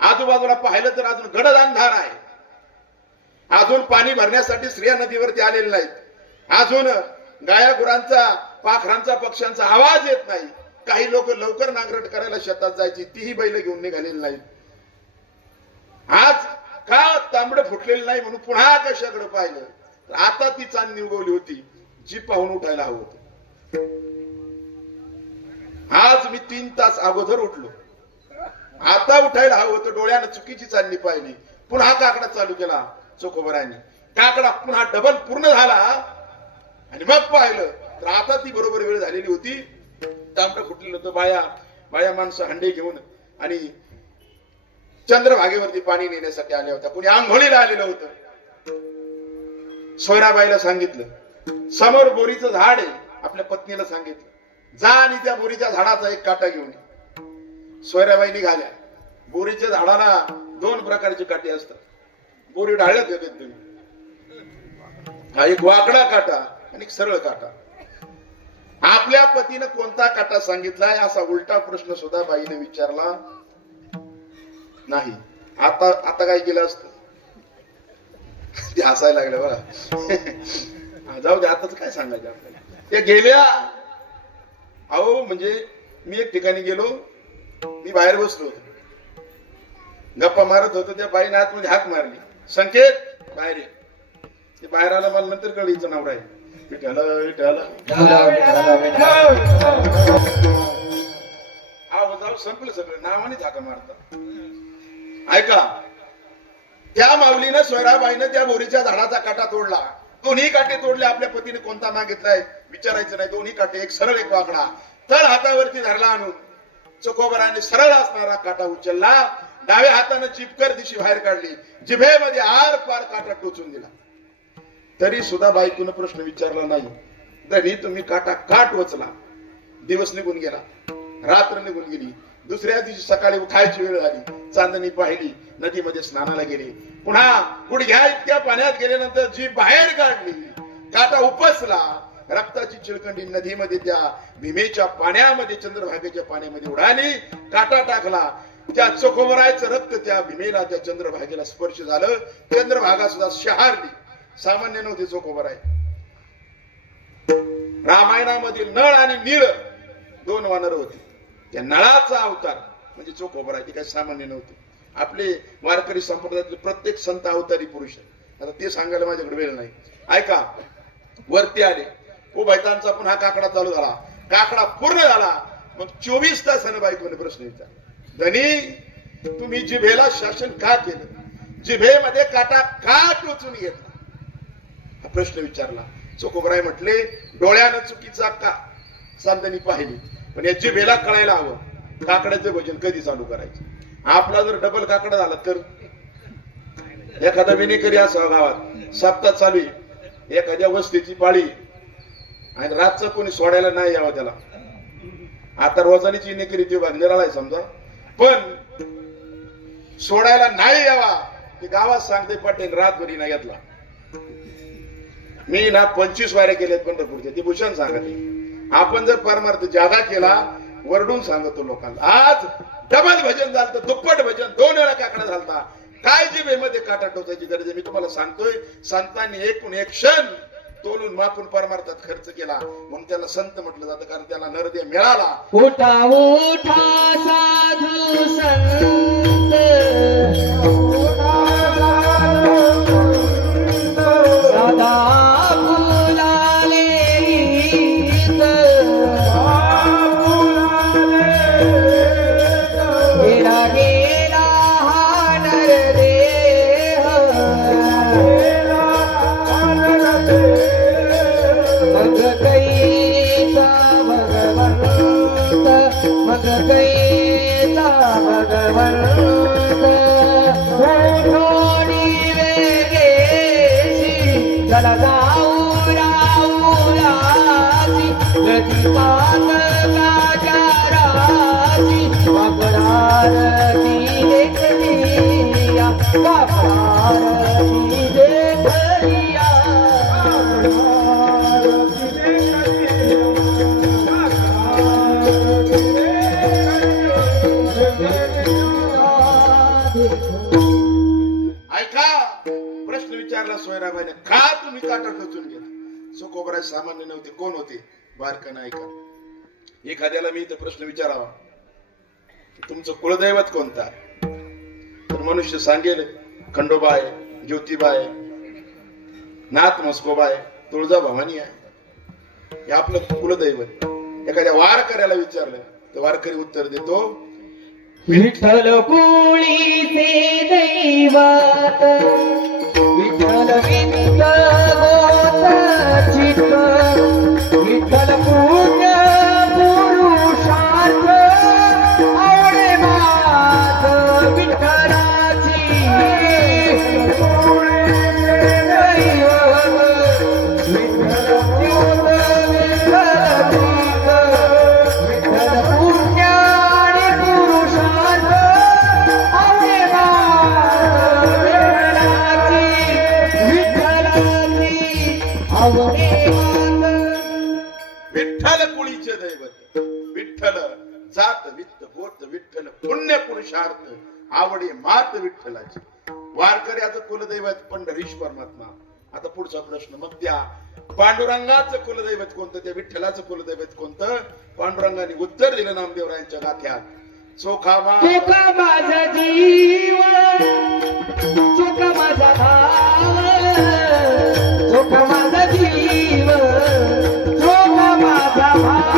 आजूबाजूला पाहिलं तर अजून गडद अंधार आहे. अजून पाणी भरण्यासाठी स्त्रिया नदीवरती आलेले नाहीत. अजून गाया गुरांचा, पाखरांचा, पक्ष्यांचा आवाज येत नाही. काही लोक लवकर नांगरट करायला शेतात जायची, तीही बैल घेऊन निघालेली नाहीत. आज का तांबड फुटलेलं नाही म्हणून पुन्हा आकाशाकडे पाहिलं, तर आता ती चांदणी उगवली होती, जी पाहून उठायला हवं होतं. आज मी 3 तास अगोदर उठलो, आता उठायला हवं होतं. डोळ्यानं चुकीची चांदणी पाहिली, पुन्हा काकडा चालू केला चोखोबरायांनी. काकडा पुन्हा डबल पूर्ण झाला आणि मग पाहिलं तर आता ती बरोबर वेळ झालेली होती. तांबडं फुटलेलं होतं. बाया माणसं हंडे घेऊन आणि चंद्रभागेवरती पाणी नेण्यासाठी आल्या होत्या. कुणी आंघोळीला आलेलं होतं. सोयराबाईला सांगितलं, समोर बोरीचं झाड आहे, आपल्या पत्नीला सांगितलं, जा आणि त्या बोरीच्या झाडाचा एक काटा घेऊन ये. सोयराबाई निघाल्या. बोरीच्या झाडाला 2 प्रकारचे काटे असतात. बोरी ढाळत येतात तुम्ही, हा एक वाकडा काटा आणि एक सरळ काटा. आपल्या पतीनं कोणता काटा सांगितलाय असा उलटा प्रश्न सुद्धा बाईने विचारला नाही. आता आता काय केलं असतं ते हसायला लागलं बघा. जाऊ दे, आताच काय सांगायचं आपल्याला. ते गेल्या अहो म्हणजे मी एक ठिकाणी गेलो, मी बाहेर बसलो होतो, गप्पा मारत होतो. त्या बाईने आतमध्ये हाक मारली, संकेत बाहेर ये. ते बाहेर आला, मला नंतर कळलं हिचं नवरा आहे. विठ्ठल विठ्ठल जाऊ संपलं सगळं, नावाने हाका मारतात. ऐका, त्या माऊलीनं सोयराबाईनं त्या बोरीच्या झाडाचा काटा तोडला. दोन्ही काटे तोडले. आपल्या पतीने कोणता मागितलाय विचारायचं नाही. दोन्ही काटे, एक सरळ एक वाकडा. तळ हातावरती धरला आणून चकोबराने सरळ असणारा काटा उचलला, डाव्या हाताने चिपकर दिशी बाहेर काढली, जिभेमध्ये आर पार काटा टोचून दिला. तरी सुद्धा बायकोनं प्रश्न विचारला नाही. धनी तुम्ही काटा का टोचला? दिवस निघून गेला, रात्र निघून गेली. दुसऱ्या दिवशी सकाळी उठायची वेळ झाली. चांदणी पाहिली, नदीमध्ये स्नानाला गेले. पुन्हा गुडघ्या इतक्या पाण्यात गेल्यानंतर जी बाहेर काढली, काटा उपसला. रक्ताची चिळकंडी नदीमध्ये त्या भीमेच्या पाण्यामध्ये, चंद्रभागेच्या पाण्यामध्ये उडाली. काटा टाकला. त्या चकोबरायचं रक्त त्या भीमेला, त्या चंद्रभागेला स्पर्श झालं. चंद्रभागा सुद्धा शहारली. सामान्य नव्हते चकोबराय. रामायणामधील नळ आणि नीळ दोन वानर होते. त्या नळाचा अवतार म्हणजे चोखोबराय. ती काही सामान्य नव्हती. आपले वारकरी संप्रदायातले प्रत्येक संत अवतारी पुरुष आहे. आता ते सांगायला माझ्याकडे वेळ नाही. ऐका, वरती आले. उभयतांचा पुन्हा काकडा चालू झाला. काकडा पूर्ण झाला. मग 24 तासाने बायकोने प्रश्न विचारला, धनी तुम्ही जिभेला शासन का केलं? जिभेमध्ये काटा का टोचून घेतला? हा प्रश्न विचारला. चोखोबराय म्हटले, डोळ्यानं चुकीचा का चांदणी पाहिली, पण या जिभेला कळायला हवं काकड्याचं भजन कधी चालू करायचं. आपला जर डबल काकडा झाला तर एखादा विनेकरी असावा गावात, सप्ताह चालू आहे, एखाद्या वस्तीची पाळी आणि रातचं कोणी सोडायला नाही यावं त्याला. आता रोजानीची विनेकरी ते बांधलेला आहे समजा, पण सोडायला नाही यावा की गावात सांगते पटेल रातभरी नाही घेतला. मी ना 25 वाऱ्या केल्यात पंढरपूरच्या, ती भूषण सांगते. आपण जर परमार्थ जादा केला, वरडून सांगतो लोकांना. आज डबल भजन झालं, दुप्पट भजन, 2 वेळा काकडा झालता. काय जिभेमध्ये काटा टोचायची गरज आहे? मी तुम्हाला सांगतोय, संतांनी एकूण एक क्षण तोलून मापून परमार्थात खर्च केला, म्हणून त्याला संत म्हटलं जातं, कारण त्याला नरदेह मिळाला. उठा उठा साधू संत, सदा फुलाले इत, गेला गेला हा नरदेह, मग कैसा भगवंत, मग कैसा भगवंत, उठोनी वेगेशी चला जाऊ राऊरासी, प्रतिपात गाजारासी, वापरारती देखलिया, वापरारती देखलिया. ऐका, प्रश्न विचारला सोयराबाईने, का तुम्ही काटा टोचून गेला? चोखोबराय सामान्य नव्हते. कोण होते? बारकाना. ऐका, एखाद्याला मी इथं प्रश्न विचारावा, तुमचं कुलदैवत कोणतं आहे, तर मनुष्य सांगेल खंडोबा आहे, ज्योतिबा आहे, नाथ मस्कोबा आहे, तुळजाभवानी आहे, हे आपलं कुलदैवत. एखाद्या वारकऱ्याला विचारलं तर वारकरी उत्तर देतो, विठ्ठल कुळीचे दैवत, विठ्ठल विठ्ठल गोत चित्त, विठ्ठल पुण्य पुरुषार्थ, आवडे मात विठ्ठलाची दैवत, विठ्ठल ज्योत विठ्ठल चित्त, विठ्ठल पुण्य विठ्ठलाची पुरुषार्थ आवडे मात विठ्ठलाची. वारकऱ्याचं कुलदैवत पंढरीश परमात्मा. आता पुढचा प्रश्न मग त्या पांडुरंगाचं कुलदैवत कोणतं, त्या विठ्ठलाचं कुलदैवत कोणतं? पांडुरंगाने उत्तर दिलं नामदेवरायांच्या गाथ्यात. चोखा चोखा माझा जीव, चोखा माझा भाव, चोखा माझा जीव, चोखा माझा भाव.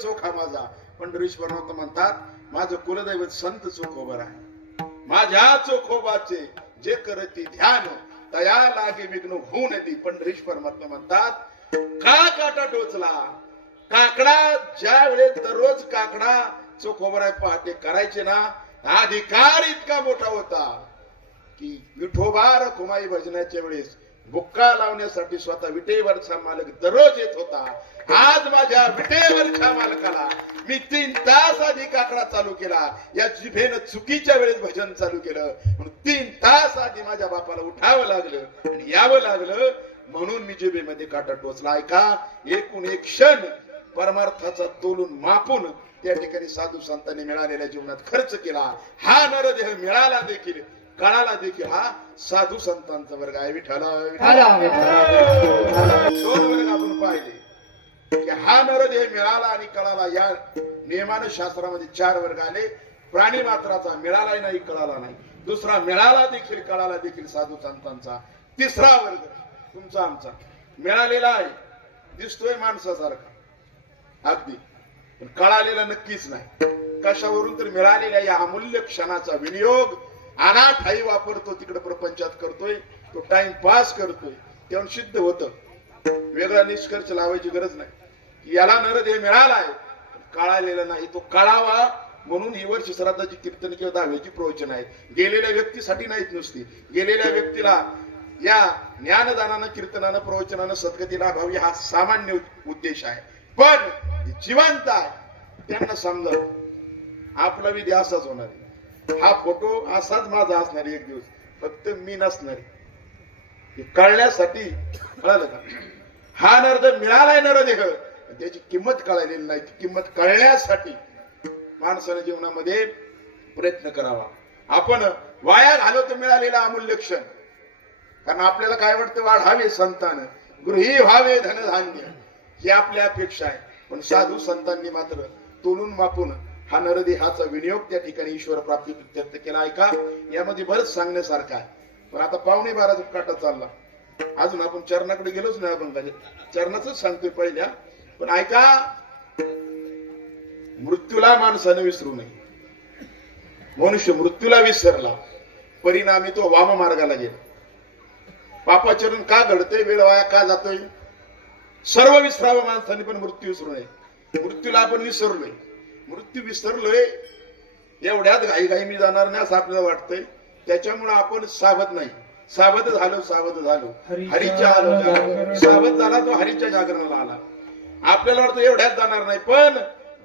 चोखा माझा. पंढरीश परमात्मा म्हणतात माझं कुलदैवत संत चोखोबर आहे. माझ्या चोखोबाचे जे करती ध्यान तया लागे विघ्न होऊ नये. पंढरीश परमात्मा म्हणतात का काटा टोचला काकडा, ज्या वेळेस दररोज काकडा चोखोबराय पहाटे करायचे ना, अधिकार इतका मोठा होता की विठोबा रखुमाई भजनाच्या वेळेस बुक्का लावण्यासाठी स्वतः विटेवरचा मालक दररोज येत होता. आज माझ्या विटेवरच्या मालकाला मी 3 तास आधी काकडा चालू केला, या जिभेनं चुकीच्या वेळेस भजन चालू केलं म्हणून 3 तास आधी माझ्या बापाला उठावं लागलं आणि यावं लागलं म्हणून मी जिभेमध्ये काटा टोचला. ऐका, एकूण एक क्षण परमार्थाचा तोलून मापून त्या ठिकाणी साधू संतांनी मिळालेल्या जीवनात खर्च केला. हा नरदेह मिळाला देखील कळाला देखील हा साधू संतांचा वर्ग आहे. विठ्ठला दोन वर्ग आपण पाहिले की हा नरदेह मिळाला आणि कळाला. या नियमानं शास्त्रामध्ये 4 वर्ग आले. प्राणी मात्राचा मिळाला नाही, कळाला नाही. दुसरा मिळाला देखील कळाला देखील साधू संतांचा. तिसरा वर्ग तुमचा आमचा मिळालेला आहे, दिसतोय माणसासारखा अगदी, पण कळालेला नक्कीच नाही. कशावरून तर मिळालेल्या या अमूल्य क्षणाचा विनियोग अनाठाई वापरतो, तिकडे प्रपंचात करतोय, तो टाइम पास करतोय, तेव्हा सिद्ध होतं. वेगळा निष्कर्ष लावायची गरज नाही. याला नरदेह मिळालाय, कळालेला नाही, तो कळावा म्हणून ही वर्ष श्राद्धाची कीर्तन किंवा दहाव्याची प्रवचन आहेत. गेलेल्या व्यक्तीसाठी नाहीत नुसती, गेलेल्या व्यक्तीला या ज्ञानदानानं कीर्तनानं प्रवचनानं सद्गती लाभावी हा सामान्य उद्देश आहे. पण जिवंत आहे त्यांना समजा आपला विधी असाच होणार आहे. हा फोटो असाच माझा असणार एक दिवस, फक्त मी नसणार. कळण्यासाठी कळालं का, हा नरदेह मिळालाय नरदेह, त्याची किंमत कळालेली नाही. ती किंमत कळण्यासाठी माणसाने जीवनामध्ये प्रयत्न करावा. आपण वाया घालवतो मिळालेला अमूल्य क्षण. कारण आपल्याला काय वाटतं, वाढावे संतान, गृही व्हावे धनधान्य, ही आपली अपेक्षा आहे. पण साधू संतांनी मात्र तोलून मापून हा नरदेहाचा विनियोग त्या ठिकाणी ईश्वर प्राप्ती व्यक्त केला. ऐका, यामध्ये बरंच सांगण्यासारखं आहे. पण आता 11:15 काटा चालला, अजून आपण चरणाकडे गेलोच नाही. आपण चरणाच सांगतोय पहिल्या. पण ऐका, मृत्यूला माणसाने विसरू नये. मनुष्य मृत्यूला विसरला परिणामी तो वाम मार्गाला गेला. पापाचरण का घडतोय, वेळ वाया का जातोय, सर्व विसरावं माणसाने, पण मृत्यू विसरू नये. मृत्यूला आपण विसरलोय, मृत्यू विसरलोय, एवढ्यात घाई मी जाणार नाही असं आपल्याला वाटतंय. त्याच्यामुळे आपण सावध नाही. सावध झालो हरीच्या आलो, सावध झाला तो हरीच्या जागरणाला आला. आपल्याला वाटतं एवढ्यात जाणार नाही, पण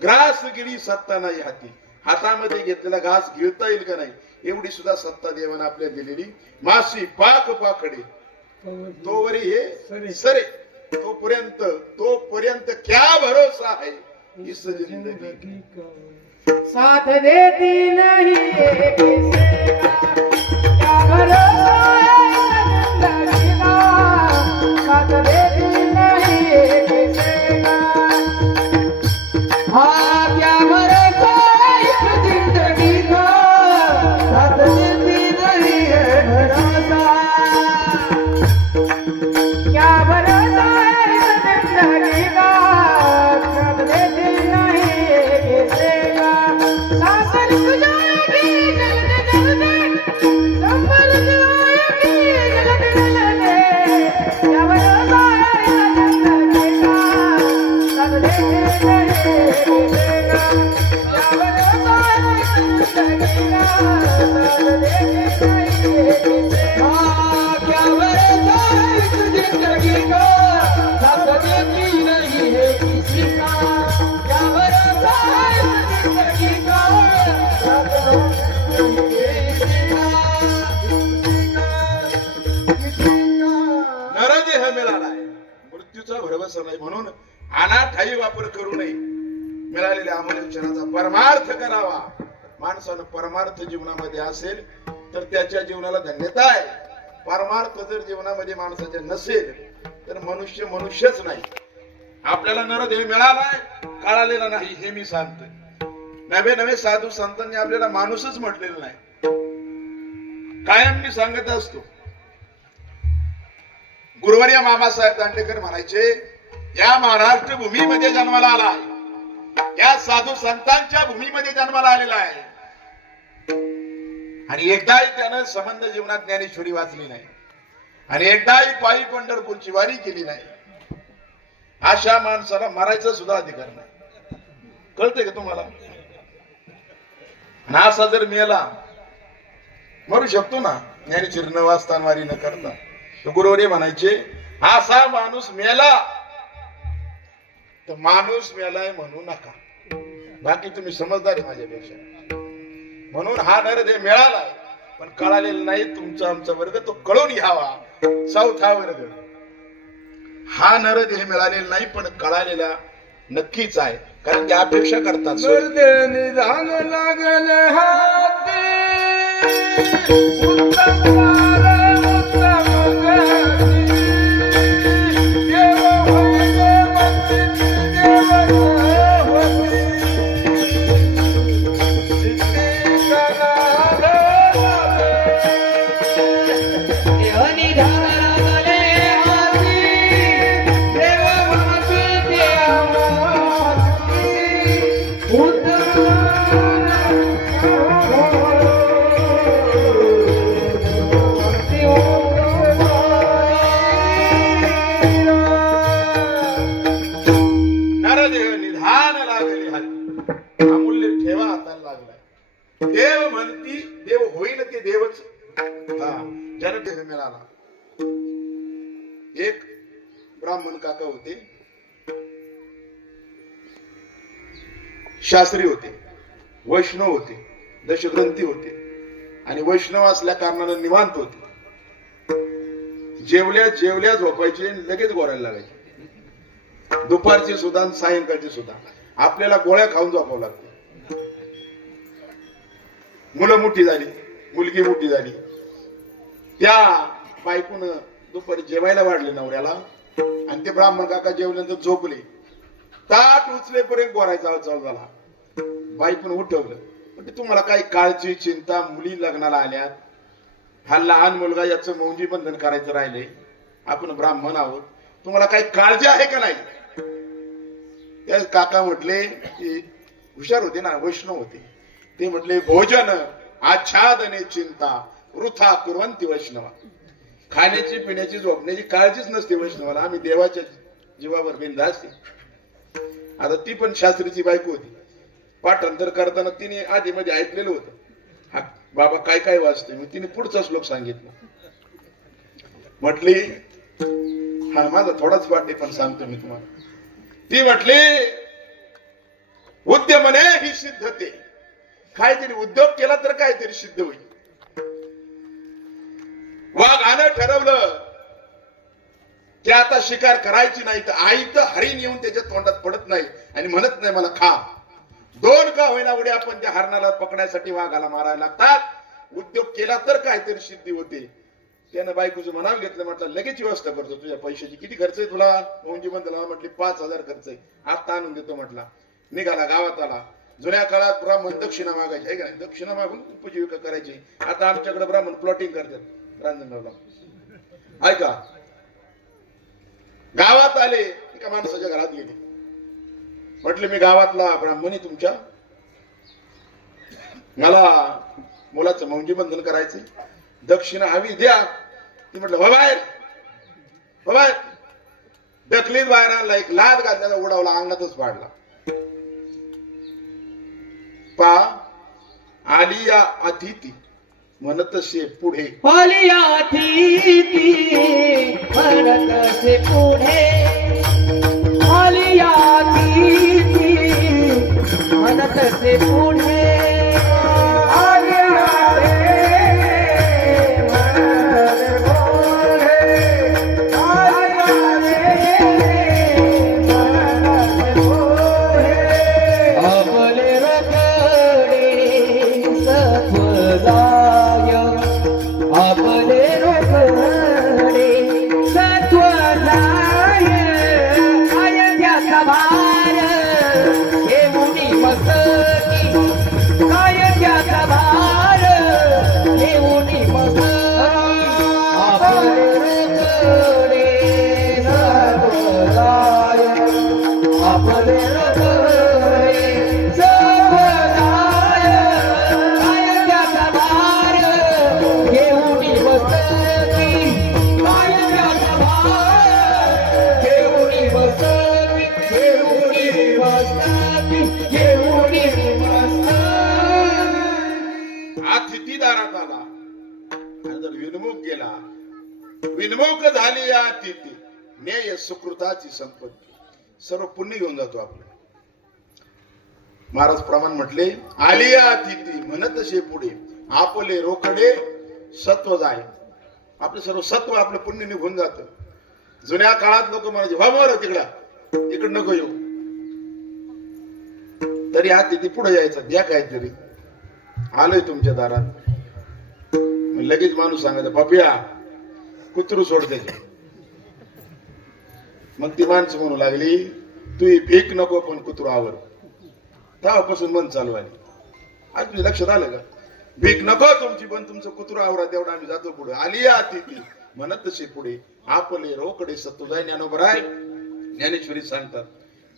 ग्रास गिरी सत्ता नाही हाती. हातामध्ये घेतलेला घास गिळता येईल का नाही एवढी सुद्धा सत्ता देवानं आपल्याला दिलेली. मासी पाक पाकडे तोवरी हे सरे, तोपर्यंत क्या भरोसा है इस जिंदगी का. साथ देती नहीं ये किसी का, क्या भरोसा है जिंदगी का. साथ देती नहीं ये किसी का. हाँ क्या भरोसा है इस जिंदगी का. साथ देती नहीं है भरोसा. क्या भरोसा है इस जिंदगी का. साथ देती नहीं ये किसी का. सासर गुजारेगी जल्द जल्द, संभल जाएगी जल्द जल्द. क्या भरोसा है इस जिंदगी का. साथ देती नहीं ये किसी का. क्या भरोसा है इस जिंदगी का. साथ देती नहीं ये किसी का. क्या भरोसा है इस जिंदगी का. साथ देती नहीं है किसी का. क्या भरोसा है इस जिंदगी का. साथ देती नरदेह मिळाला आहे, मृत्यूचा भरवसा नाही. म्हणून अनाठाई वापर करू नये. मिळालेल्या अमूल्य परमार्थ करावा. माणसानं परमार्थ जीवनामध्ये असेल तर त्याच्या जीवनाला धन्यता आहे. परमार्थ जर जीवनामध्ये माणसाच्या नसेल तर मनुष्य मनुष्यच नाही. आपल्याला नरदेह मिळालाय, कळालेला नाही हे मी सांगतोय. नवे नवे साधू संतांनी आपल्याला माणूसच म्हटलेलं नाही. कायम मी सांगत असतो. गुरुवर्य मामासाहेब दांडेकर म्हणायचे, या महाराष्ट्र भूमीमध्ये जन्माला आला आहे, या साधू संतांच्या भूमीमध्ये जन्माला आलेला आहे. आणि एकदाही त्यानं संबंध जीवनात ज्ञानेश्वरी वाचली नाही आणि एकदाही पायी पंढरपूरची वारी केली नाही. अशा माणसाला मरायचा सुद्धा अधिकार नाही. कळतंय का तुम्हाला. आणि असा जर मेला, मरू शकतो ना ज्ञानेश्वरी न वाचता वारी न करता. तर गुरुवर्य म्हणायचे, असा माणूस मेला तर माणूस मेलाय म्हणू नका. बाकी तुम्ही समजदार आहे माझ्यापेक्षा. म्हणून हा नरदेह मिळालाय पण कळालेला नाही. तुमचा आमचा वर्ग तो कळून घ्यावा. चौथा वर्ग हा नरदेह मिळालेला नाही पण कळालेला नक्कीच आहे. कारण ते अपेक्षा करतात. निधान लागले हाती. नरदेह निधान लागले हाती. अमूल्य ठेवा हाताला लागलाय. देव म्हणती देव होईल ते देवच. जनदेह मिळाला. एक ब्राह्मण काका होते, शास्त्री होते, वैष्णव होते, दशग्रंथी होते आणि वैष्णव असल्या कारणाने निवांत होते. जेवल्या जेवल्या झोपायचे, लगेच गोरायला लागायचे. दुपारची सुद्धा सायंकाळची सुद्धा. आपल्याला गोळ्या खाऊन झोपावं लागतं. मुलं मोठी झाली, मुलगी मोठी झाली. त्या बायकून दुपारी जेवायला वाढले नवऱ्याला आणि ते ब्राह्मण काका जेवल्यानंतर झोपले. ताट उचलेपर्यंत गोरायचा चालू झाला. बायकून उठवलं. म्हणजे तुम्हाला काही काळजी चिंता, मुली लग्नाला आल्यात, हा लहान मुलगा याचं मौंजी बंधन करायचं राहिले, आपण ब्राह्मण आहोत, तुम्हाला काही काळजी आहे का नाही. त्या काका म्हटले की हुशार होते ना, वैष्णव होते. ते म्हटले, भोजन आच्छादने चिंता वृथा कुर्वंती वैष्णवा. खाण्याची पिण्याची झोपण्याची काळजीच नसते वैष्णवाला. आम्ही देवाच्या जीवावर बिनधास्त. आता ती पण शास्त्रीची बायको होती. पाठांतर करताना तिने आधी मध्ये ऐकलेलं होतं, हा बाबा काय काय वाचते. मी तिने पुढचा श्लोक सांगितला. म्हटली, हा माझा थोडाच पाठ आहे पण सांगतो मी तुम्हाला. ती म्हटली, उद्यमने ही सिद्धते. काहीतरी उद्योग केला तर काहीतरी सिद्ध होईल. ठरवलं की आता शिकार करायची नाही, तर आई तर हरिण येऊन त्याच्या तोंडात पडत नाही आणि म्हणत नाही मला खा. 2 का होईना उड्या आपण त्या हरणाला पकडण्यासाठी वाघाला मारायला लागतात. उद्योग केला तर काहीतरी सिद्धी होते. त्यानं बायकोचं मनाव घेतलं, म्हटलं लगेच व्यवस्था करतो. तुझ्या पैशाची किती खर्च आहे तुला? मोंजी बंधला म्हटली 5000 खर्च आहे, आता आणून देतो म्हटला. निघाला, गावात आला. जुन्या काळात ब्राह्मण दक्षिणा मागायचे आहे का नाही, दक्षिणा मागून उपजीविका करायची. आता आमच्याकडे ब्राह्मण प्लॉटिंग करतात रांजणगावला. ऐका, गावात आले, एका माणसाच्या घरात गेले. म्हटले मी गावातला ब्राह्मणी तुमच्या, मला मुलाचं मौंजी बंधन करायचंय, दक्षिणा हवी द्या. ती म्हटलं हो बाहेर, हो बाहेर. दखलीत बाहेर आणला, एक लाद घातल्याचा उडावला, अंगातच पाडला. पा आली या अतिथी म्हणतसे पुढे, आली या अतिथी म्हणतसे पुढे, आली या अतिथी म्हणतसे पुढे, आली या अतिथी म्हणतसे पुढे, आली या अतिथी म्हणतसे पुढे. आपले रगडे सत्वदाय, आपले रगडे सत्वदाय, कायद्याचा भार घेऊनी मस्तकी, कायद्याचा भार घेऊनी मस्तकी. आपले रगडे सत्वदाय, आपले रगडे सत्वदाय, कायद्याचा भार घेऊनी मस्तकी, कायद्याचा भार घेऊनी मस्तकी, घेऊनी मस्तकी, घेऊनी मस्तकी. अतिथी दारात आला आणि जर विनमुख गेला, विनमुख झाली या अतिथी, न्याय सुकृताची संपत्ती, सर्व पुण्य घेऊन जातो आपलं. महाराज प्रमाण म्हटले, आली या अतिथी म्हणतसे पुढे, आपले रोकडे सत्व जाय. आपलं सर्व सत्व, आपलं पुण्य निघून जात. जुन्या काळात लोक म्हणायचे व्हा मोर तिकडा, इकड नको येऊ. तरी अतिथी पुढे यायचं, द्या काहीतरी, आलोय तुमच्या दारात. लगेच माणूस सांगायचा पपिया कुत्रू सोड त्याचे. मग ती माणसं म्हणू लागली तू भीक नको पण कुत्रू आवर. तेव्हापासून मन चालू आहे. आज तुझ्या लक्षात आलं का? भीक नको तुमची पण तुमचं कुत्रू आवरा, तेवढं आम्ही जातो पुढे. आली या अतिथी म्हणत तसे पुढे, आपले रोकडे सत्तू जाय. ज्ञानोबराय ज्ञानेश्वरी सांगतात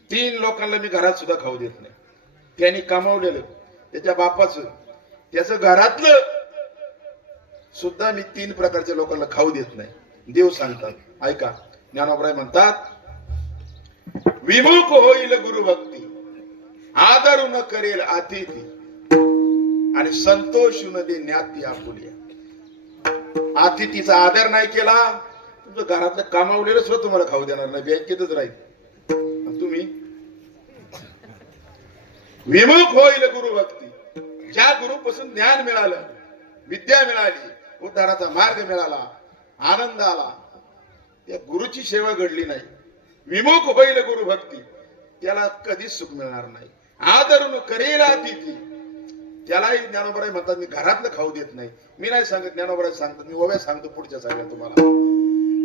3 लोकांना मी घरात सुद्धा खाऊ देत नाही. त्यांनी कमावलेलं, त्याच्या बापाचं, त्याचं घरातलं सुद्धा मी 3 प्रकारच्या लोकांना खाऊ देत नाही. देव सांगतात, ऐका. ज्ञानोबराय म्हणतात, विमुख होईल गुरुभक्ती, आदर न करेल अतिथी, आणि संतोष न दे ज्ञाती आपुलिया. अतिथीचा आदर नाही केला, तुमचं घरातलं कामावलेलं सुद्धा तुम्हाला खाऊ देणार नाही, बँकेतच राहील. तुम्ही विमुख होईल गुरुभक्ती, ज्या गुरुपासून ज्ञान मिळालं, विद्या मिळाली, उद्धाराचा मार्ग मिळाला, आनंद आला, त्या गुरुची सेवा घडली नाही, विमुख होईल गुरुभक्ती, त्याला कधीच सुख मिळणार नाही. आदरून करेल अतिथी, त्यालाही ज्ञानोबराय म्हणतात मी घरातलं खाऊ देत नाही. मी नाही सांगत, ज्ञानोबराय सांगतात, मी ओव्या सांगतो पुढच्या सांगा तुम्हाला.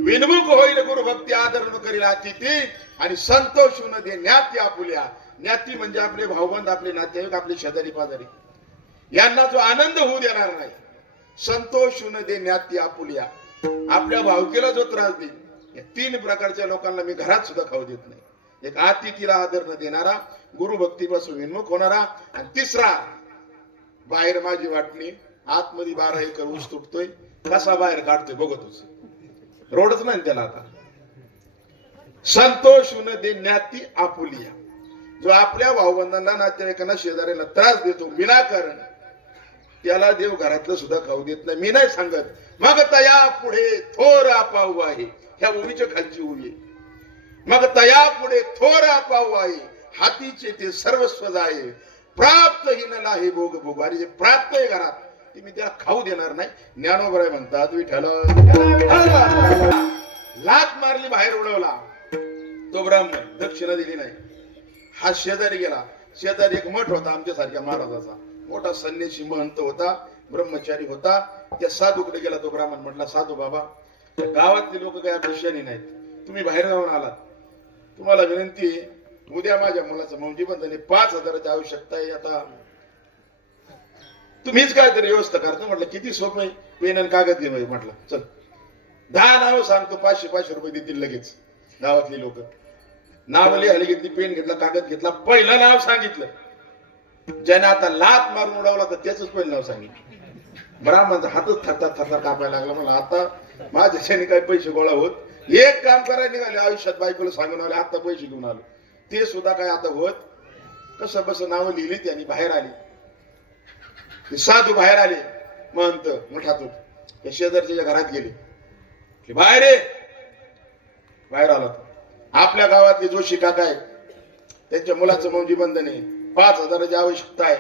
विनमुख होईल गुरुभक्ती, आदरून करेल अतिथी, आणि संतोष न दे ज्ञाती आपुल्या. ज्ञाती म्हणजे आपले भाऊबंद, आपले नातेवाईक, आपले शेजारी पाजारी, यांना जो आनंद होऊ देणार नाही. संतोष न दे ज्ञाती आपुल्या, आपल्या भावकीला जो त्रास देईल, या 3 प्रकारच्या लोकांना मी घरात सुद्धा खाऊ देत नाही. एक अतिथीला आदर न देणारा, गुरुभक्तीपासून विन्मुख होणारा, आणि तिसरा बाहेर माझी वाटणी, आतमध्ये 12 एकर ऊस तुटतोय, कसा बाहेर काढतोय बघतोच, रोडच नाही त्याला आता. संतोष न दे ज्ञाती आपुलिया, जो आपल्या भाऊबंधांना, नातेवाईकांना, शेजाऱ्यांना त्रास देतो विनाकारण, त्याला देव घरातलं सुद्धा खाऊ देत नाही. मी नाही सांगत, मग तया पुढे थोर आपाऊ आहे, ह्या उभीच्या खालची उभी आहे. मग तया पुढे थोर आपाऊ आहे, हातीचे ते सर्वस्व जाये, प्राप्त ही न नाही भोग भोग. अरे जे प्राप्त आहे घरात, ती मी त्याला खाऊ देणार नाही. ज्ञानोबराय म्हणतात विठ्ठल लाथ मारली, बाहेर उडवला. तो ब्राह्मण दक्षिणा दिली नाही. हा शेजारी गेला. शेजारी एक मठ होता आमच्यासारख्या महाराजाचा, मोठा संन्यासी महंत होता, ब्रह्मचारी होता. त्या साधूकडे गेला तो ब्राह्मण. म्हटला, साधू बाबा, गावातले लोक काही अपेक्षानी नाहीत, तुम्ही बाहेर जाऊन आलात, तुम्हाला विनंती आहे, उद्या माझ्या मुलाचं मौंजीबंधन 5,000ची आवश्यकता आहे. आता तुम्हीच काहीतरी व्यवस्था करता. म्हटलं किती सोपं आहे, पेन आणि कागद घे. म्हटलं चल 10 नावं सांगतो, 500-500 रुपये देतील लगेच. गावातली लोक नाव लिहायला घेतली, पेन घेतला, कागद घेतला. पहिलं नाव सांगितलं. ज्याने आता लात मारून उडवला तर त्याच पहिलं नाव सांगितलं. ब्राह्मणचा हातच थरथर कापायला लागला. म्हणलं आता माझ्याच्याने काही पैसे गोळा होत. एक काम करायला निघाले आयुष्यात, बायकोला सांगून आले, आता पैसे घेऊन आलो, ते सुद्धा काय आता होत. कसं बस नावं लिहिली त्यांनी, बाहेर आली. ते साधू बाहेर आले, महंत मठातून त्या शेजारच्या घरात गेले. बाहेर ये. बाहेर आला. आपल्या गावातले जोशी काका आहे, त्यांच्या मुलाचं मौंजीबंधन आहे, 5,000ची आवश्यकता आहे,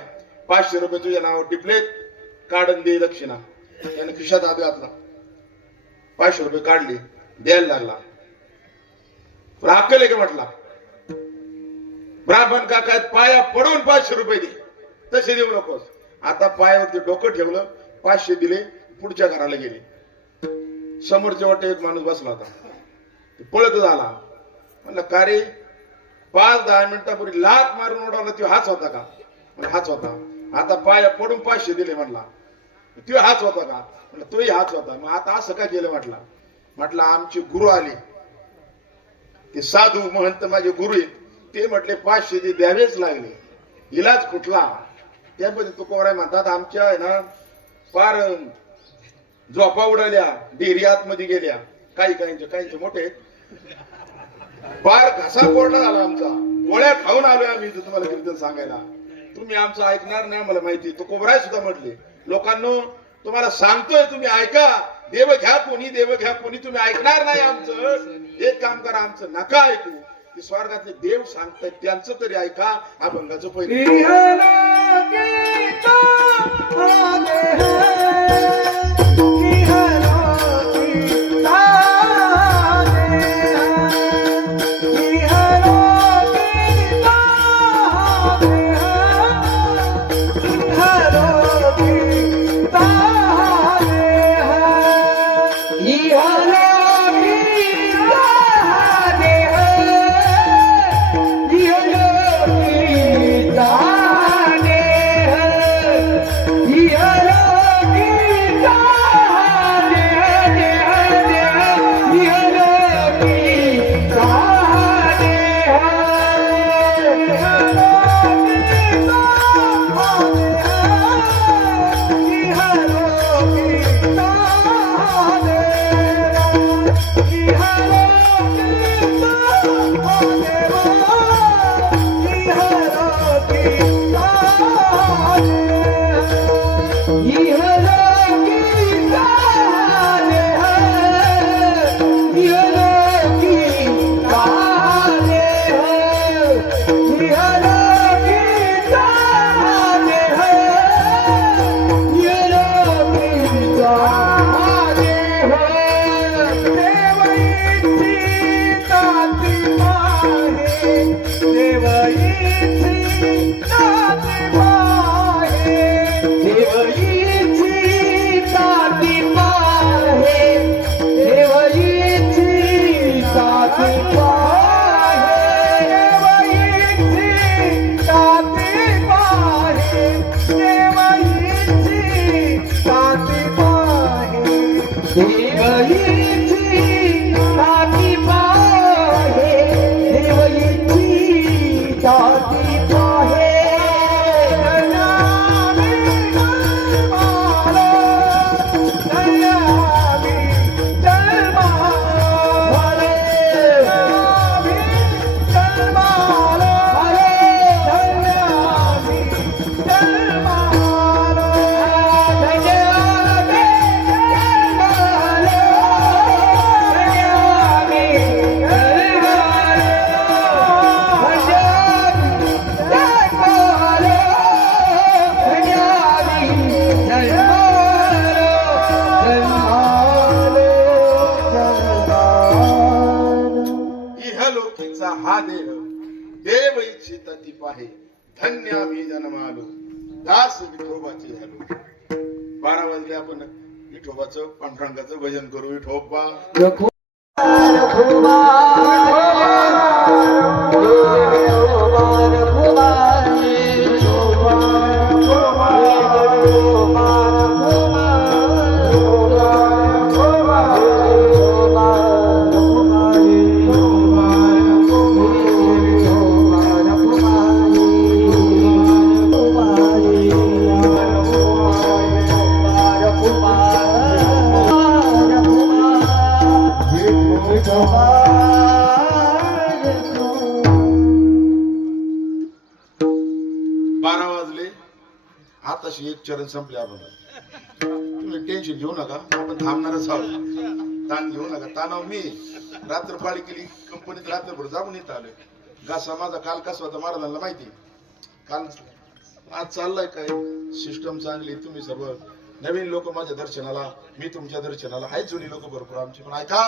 500 रुपये तुझ्या नावावर टिपलेत, काढून दे दक्षिणा. त्याने खिशात हात घातला, 500 रुपये काढले, द्यायला लागला. अक्कल आहे का म्हटला. ब्राह्मण काका पाया पडून 500 रुपये दे, तसे देऊ नकोस. आता पायावरती डोकं ठेवलं, 500 दिले, पुढच्या घराला गेले. समोरच्या वाटे एक माणूस बसला होता, पळतच आला. म्हणलं का रे, 5-10 मिनिटापूर्वी लात मारून उडवला, तो हाच होता का? म्हणलं हाच होता. आता पाया पडून 500 दिले. म्हणला तो हाच होता का? म्हणलं तोही हाच होता. मग आता असं काय केलं? म्हटलं आमचे गुरु आले, ते साधू महंत माझे गुरु आहेत, ते म्हटले 500 दे, द्यावेच लागले. इलाज कुठला? त्यामध्ये तुकोबराय म्हणतात, आमच्या आहे ना फार झोपा उडाल्या, डेअरी आतमध्ये गेल्या. काहींचे मोठे फार घसा कोरडा झाला आमचा, गोळ्या खाऊन आलोय आम्ही इथं तुम्हाला कीर्तन सांगायला. तुम्ही आमचं ऐकणार नाही, मला माहिती. तुकोबराय सुद्धा म्हटले, लोकांनो तुम्हाला सांगतोय, तुम्ही ऐका. देव घ्या कोणी, तुम्ही ऐकणार नाही आमचं. एक काम करा, आमचं नका ऐकू. ते स्वर्गातले देव सांगतायत, त्यांचं तरी ऐका. अभंगाचं पहिलं हा देह देव इच्छित ती पाहे धन्य आम्ही जन्मालो दास विठोबाचे झालो. 12 वाजले आपण विठोबाचं पांडुरंगाचं भजन करू. विठोबा आताशी एक चरण संपले. आपण तुम्ही टेन्शन घेऊ नका, आपण थांबणारच आहोत. ताण घेऊ नका. ताणाव मी रात्र पाळी केली कंपनीत, रात्रभर जाऊन येत आलोय. घासा माझा काल कसा होता महाराजांना माहिती. काल आज चाललाय काय सिस्टम चांगली. तुम्ही सर्व नवीन लोक माझ्या दर्शनाला, मी तुमच्या दर्शनाला. आहेत जुनी लोक भरपूर आमची. पण ऐका,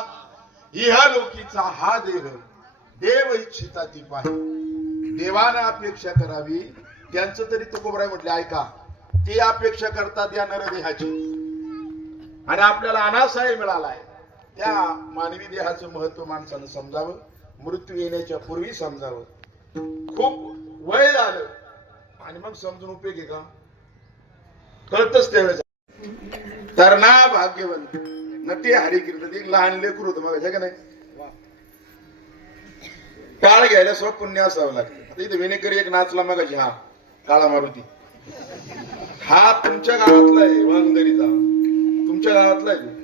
ह्या लोकीचा हा देह देव इच्छिता ती पाहे देवानं अपेक्षा करावी. त्यांचं तरी तुकोबराय म्हटले ऐका, ती अपेक्षा करतात या नरदेहाची. आणि आपल्याला अनासाय मिळालाय. त्या मानवी देहाचं महत्व माणसानं समजावं. मृत्यू येण्याच्या पूर्वी समजावं. खूप वय झालं आणि मग समजून उपयोग आहे का? कळतच त्यावेळेस. तर ना भाग्यवंत नटे हरी कीर्तन एक लहान लेकरू होतं मग का नाही. टाळ घ्यायला स्व पुण्य असावं लागतं. आता इथे विनेकरी एक नाचला मगाशी, हा काळा मारुती. हा तुमच्या गावातला आहे, वांगदरीचा तुमच्या गावातला आहे.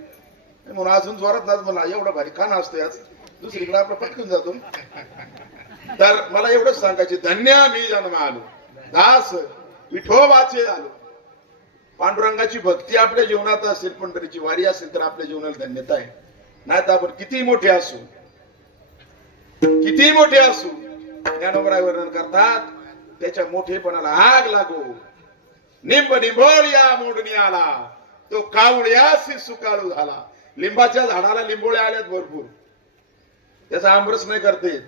म्हणून अजून जोरात नाच. मला एवढा भारी का नाचतोय आज, दुसरीकडे आपलं पटकून जातो. तर मला एवढंच सांगायचे, धन्य मी जन्म आलो दास विठोबाचे आलो. पांडुरंगाची भक्ती आपल्या जीवनात असेल, पंढरीची वारी असेल तर आपल्या जीवनाला धन्यता आहे. नाही तर आपण किती मोठे असू, किती मोठे असू, ज्ञानोबराय वर्णन करतात, त्याच्या मोठेपणाला आग लागो. निंब निंबोळ्या मोडणी आला, तो कावळ्यासी सुकाळू झाला. लिंबाच्या झाडाला लिंबोळ्या आल्यात भरपूर, त्याचा आमरस नाही करते.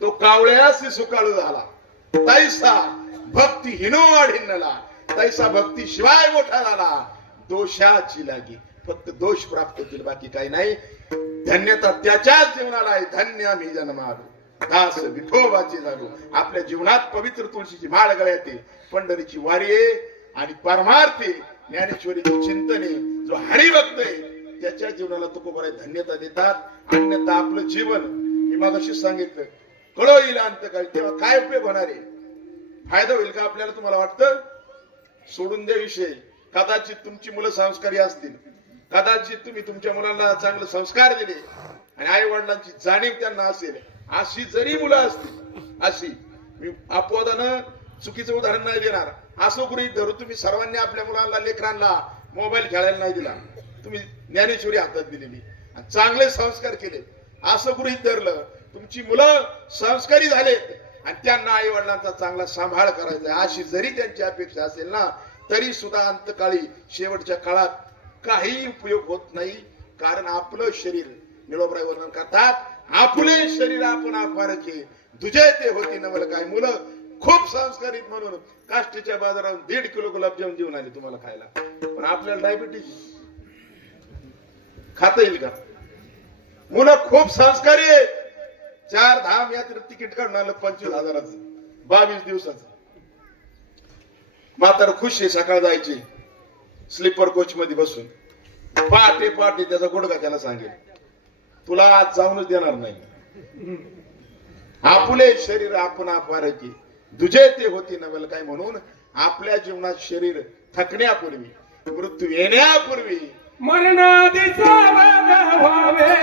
तो कावळ्यासी सुकाळू झाला. तैसा भक्ती हिनो वाढिनला, तैसा भक्ती शिवाय मोठा झाला. दोषाची लागी, फक्त दोष प्राप्त होतील, बाकी काही नाही. धन्यता त्याच्याच जीवनाला आहे. धन्य मी जन्मालो दास विठोबाचे झालो. आपल्या जीवनात पवित्र तुळशीची माळ गळ्यात, पंढरीची वारी आहे आणि परमार्थी ज्ञानेश्वरीची चिंतने. जो हरिभक्त आहे त्याच्या जीवनाला तुकोबराय धन्यता देतात. अन्यथा आपलं जीवन मी मागाशी सांगितलं कळो येईल अंत काय, तेव्हा काय उपयोग होणार आहे? फायदा होईल का आपल्याला? तुम्हाला वाटतं? सोडून द्या विषय. कदाचित तुमची मुलं संस्कारी असतील, कदाचित तुम्ही तुमच्या मुलांना चांगले संस्कार दिले आणि आई वडिलांची जाणीव त्यांना असेल. अशी जरी मुलं असतील, अशी मी अपवादानं चुकीचं उदाहरण नाही देणार, असं गृहीत धरू तुम्ही सर्वांनी आपल्या मुलांना लेकरांना मोबाईल खेळायला नाही दिला, तुम्ही ज्ञानेश्वरी हातात दिलेली आणि चांगले संस्कार केले, असं गृहीत धरलं, तुमची मुलं संस्कारी झालेत आणि त्यांना आई वडिलांचा चांगला सांभाळ करायचा, अशी जरी त्यांची अपेक्षा असेल ना, तरी सुद्धा अंतकाळी शेवटच्या काळात काही उपयोग होत नाही. कारण आपलं शरीर, निळोबराय वर्णन करतात, आपले शरीर आपण अपारखे तुझे ते होती नवल काय. मुलं खूप संस्कारित म्हणून काष्टीच्या बाजारात 1.5 किलो गुलाबजाम देऊन आले तुम्हाला खायला, पण आपल्याला डायबिटीज खाता येईल का? मुलं खूप संस्कारी आहे. 4 धाम यात्रेत तिकीट काढून आलं 25,000चं 22 दिवसाचं. म्हातार खुश आहे, सकाळ जायची स्लीपर कोच मध्ये बसून. पहाटे पहाटे त्याचा गुडघा त्याला सांगेल तुला आज जाऊनच देणार नाही. आपले शरीर आपण अपारखे तुझे ते होती नवल काय. म्हणून आपल्या जीवनात शरीर थकण्यापूर्वी, मृत्यू येण्यापूर्वी मरणादीचा वध व्हावे,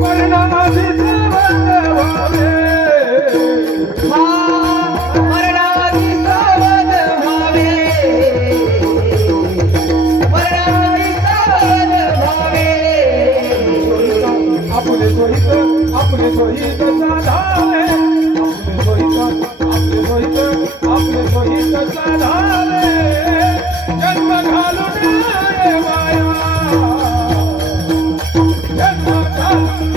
मरणादीचा वध व्हावे, मरणादीचा वध व्हावे, मरणादीचा वध व्हावे. आपले सोयीत, आपले सोयीत साधावे, आपले सोयीत, आपले सोयीत साधावे. जन्म घालून रे माया, जन्म घालून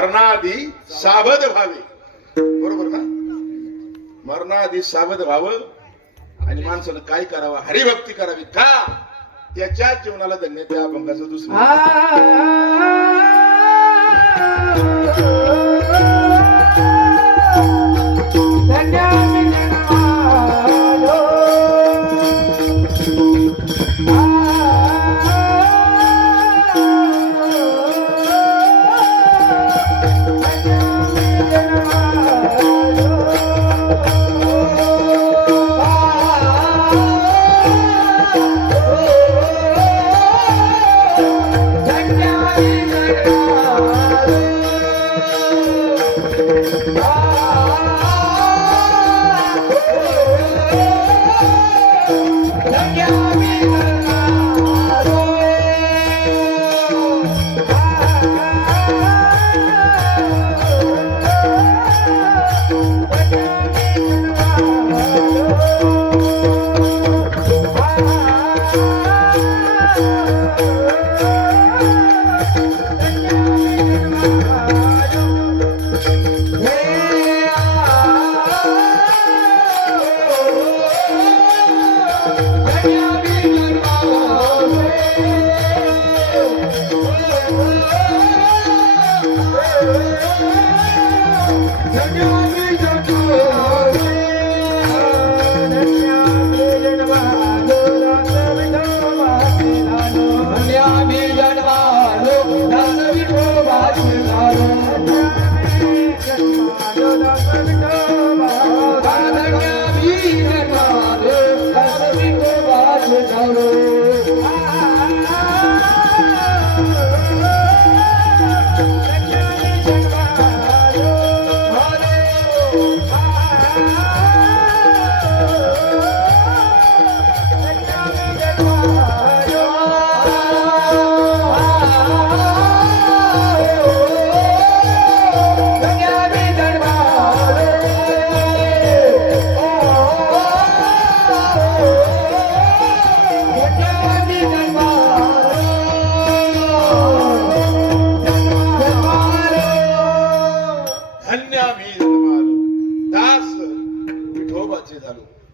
मरणाआधी सावध व्हावे. बरोबर ना? मरणाआधी सावध व्हावं आणि माणसानं काय करावं? हरिभक्ती करावी. का? त्याच्या जीवनाला धन्य त्या अभंगाचं दुसरं.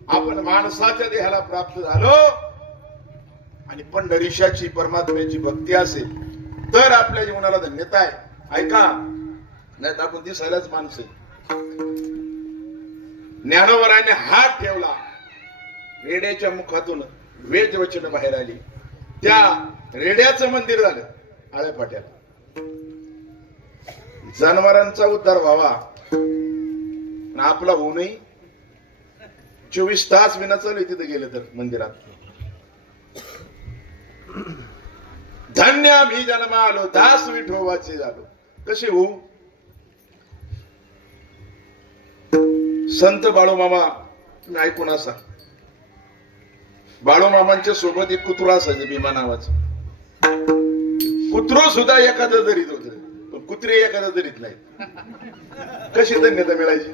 आपण माणसाच्या देहाला प्राप्त झालो आणि पंढरीशाची परमात्म्याची भक्ती असेल तर आपल्या जीवनाला धन्यता आहे. ऐका, नाही तर आपण दिसायलाच माणूस आहे. ज्ञानोबराने हात ठेवला, रेड्याच्या मुखातून वेद वचन बाहेर आली. त्या रेड्याचं मंदिर झालं आळेपाट्याला. जनावरांचा उद्धार व्हावा आणि आपला होऊ नये. 24 तास विना चालू तिथे गेले तर मंदिरात. धन्य आम्ही जन्म आलो, दास विठोबाचे झालो. कसे होऊ? संत बाळूमामा तुम्ही ऐकून असा. बाळूमामांच्या सोबत एक कुत्रा असायचं, भीमा नावाचं. कुत्रो सुद्धा एखादं दरीत होत, पण कुत्रे एखादं दरीत नाही. कशी धन्यता मिळायची?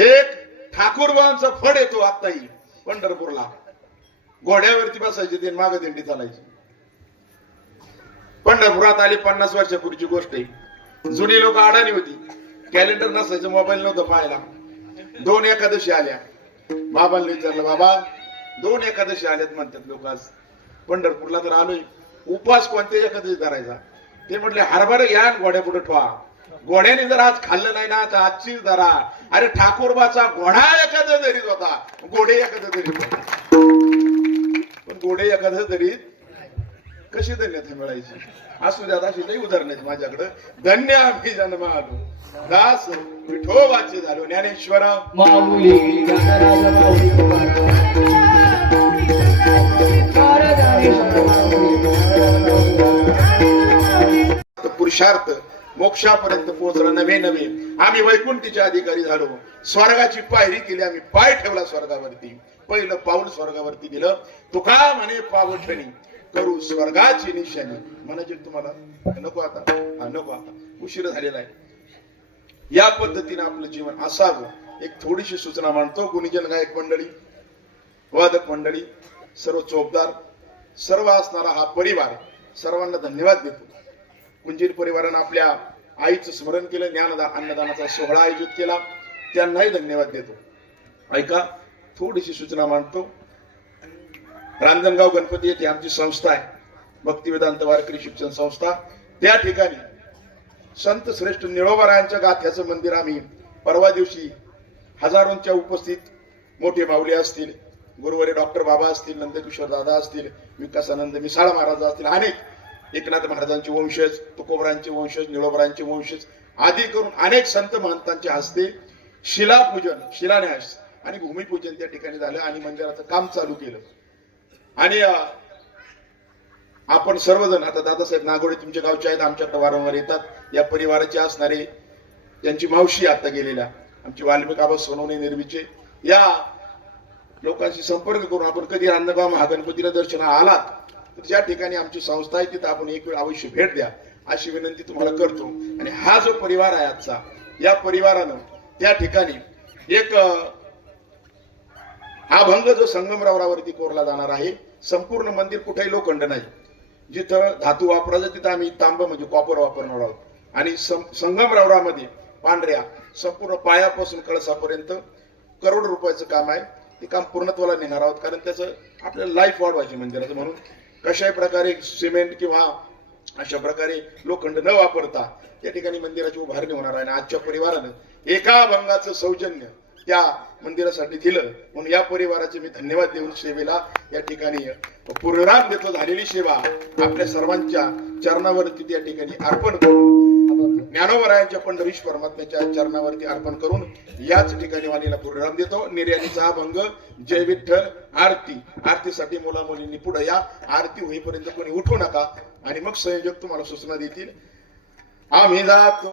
एक ठाकूरबांचा फड येतो आत्ताही पंढरपूरला. घोड्यावरती बसायचे ते माग दिंडी चालायची. पंढरपुरात आली 50 वर्षापूर्वीची गोष्ट आहे. जुनी लोक अडाणी होती, कॅलेंडर नसायचं, मोबाईल नव्हतं पाहायला. 2 एकादशी आल्या. बाबांना विचारलं, बाबा 2 एकादशी आल्यात म्हणतात लोक. आज पंढरपूरला तर आलोय, उपवास कोणत्या एकादशी धरायचा? ते म्हटले हरभरा घ्या घोड्या पुढे ठेवा. घोड्याने जर आज खाल्लं नाही ना तर आजची धरा. अरे ठाकूरबाचा घोडा एखादा दरीत होता, घोडे एखादा दरीत होता. पण घोडे एखादा दरीत कशी धन्यता मिळायची? असू द्या, अशी नाही उदाहरण आहेत माझ्याकडे. धन्य आम्ही जन्म आलो, दास विठोबाचे झालो. ज्ञानेश्वर माऊली ज्ञानराज माऊली पुरुषार्थ मोक्षापर्यंत पोहोचला. नवे नवे आम्ही वैकुंठीचे अधिकारी झालो. स्वर्गाची पायरी केली, आम्ही पाय ठेवला स्वर्गावरती. पहिलं पाऊल स्वर्गावरती दिलं. तुका म्हणे पावठणी करू स्वर्गाची निशाणी. म्हणायचे तुम्हाला नको आता, नको आता, उशीर झालेला आहे. या पद्धतीने आपलं जीवन असावं. एक थोडीशी सूचना मांडतो. गुणीजन गायक मंडळी, वादक मंडळी, सर्व चोपदार, सर्व असणारा हा परिवार, सर्वांना धन्यवाद देतो. कुंजीर परिवारानं आपल्या आईचं स्मरण केलं, अन्नदानाचा सोहळा आयोजित केला, त्यांनाही धन्यवाद देतो. ऐका, थोडीशी सूचना मांडतो. रांजणगाव गणपती येथे आमची संस्था आहे, भक्तिवेदांत वारकरी शिक्षण संस्था. त्या ठिकाणी संत श्रेष्ठ निळोबारायांच्या गाथ्याचं मंदिर आम्ही परवा दिवशी हजारोंच्या उपस्थित मोठे माऊली असतील, गुरुवारी डॉक्टर बाबा असतील, नंदकिशोर दादा असतील, विकासानंद मिसाळ महाराज असतील, अनेक एकनाथ महाराजांचे वंशज, तुकोबरांचे वंशज, निळोबरांचे वंशज आदी करून अनेक संत महंतांच्या हस्ते शिलापूजन, शिलान्यास आणि भूमिपूजन त्या ठिकाणी झालं आणि मंदिराचं काम चालू केलं. आणि आपण सर्वजण, आता दादासाहेब नागोडे तुमच्या गावचे आहेत, आमच्याकडे वारंवार येतात. या परिवाराचे असणारे त्यांची मावशी आता गेलेल्या आमची वाल्मिक आबा सोनवणे निर्वीचे, या लोकांशी संपर्क करून आपण कधी रांजणगाव महागणपतीला दर्शनाला आलात तर ज्या ठिकाणी आमची संस्था आहे तिथं आपण एक वेळ अवश्य भेट द्या अशी विनंती तुम्हाला करतो. आणि हा जो परिवार आहे आजचा, या परिवारानं त्या ठिकाणी एक अभंग जो संगमरवरावरती कोरला जाणार आहे. संपूर्ण मंदिर कुठेही लोखंड नाही, जिथं धातू वापरायचं तिथं आम्ही तांब म्हणजे कॉपर वापरणार आहोत. आणि संगमरवरामध्ये पांढऱ्या संपूर्ण पायापासून कळसापर्यंत करोड रुपयाचं काम आहे. ते काम पूर्णत्वाला नेणार आहोत, कारण त्याचं आपल्याला लाईफ वाढवायची मंदिराचं. म्हणून कशाही प्रकारे सिमेंट किंवा अशा प्रकारे लोखंड न वापरता त्या ठिकाणी मंदिराची उभारणी होणार आहे. आणि आजच्या परिवारानं एका अभंगाचं सौजन्य त्या मंदिरासाठी दिलं, म्हणून या परिवाराचे मी धन्यवाद देऊन सेवेला या ठिकाणी पूर्णराम देतो. झालेली सेवा आपल्या सर्वांच्या चरणावरती त्या ठिकाणी अर्पण करून, ज्ञानोबरायांच्या पंढरीश परमात्म्याच्या चरणावरती अर्पण करून याच ठिकाणी वाणीला पूर्णराम देतो. निर्यातीचा अभंग जय विठ्ठल आरती. आरतीसाठी मुला मुलींनी पुढे या. आरती होईपर्यंत कोणी उठू नका आणि मग संयोजक तुम्हाला सूचना देतील. आम्ही जातो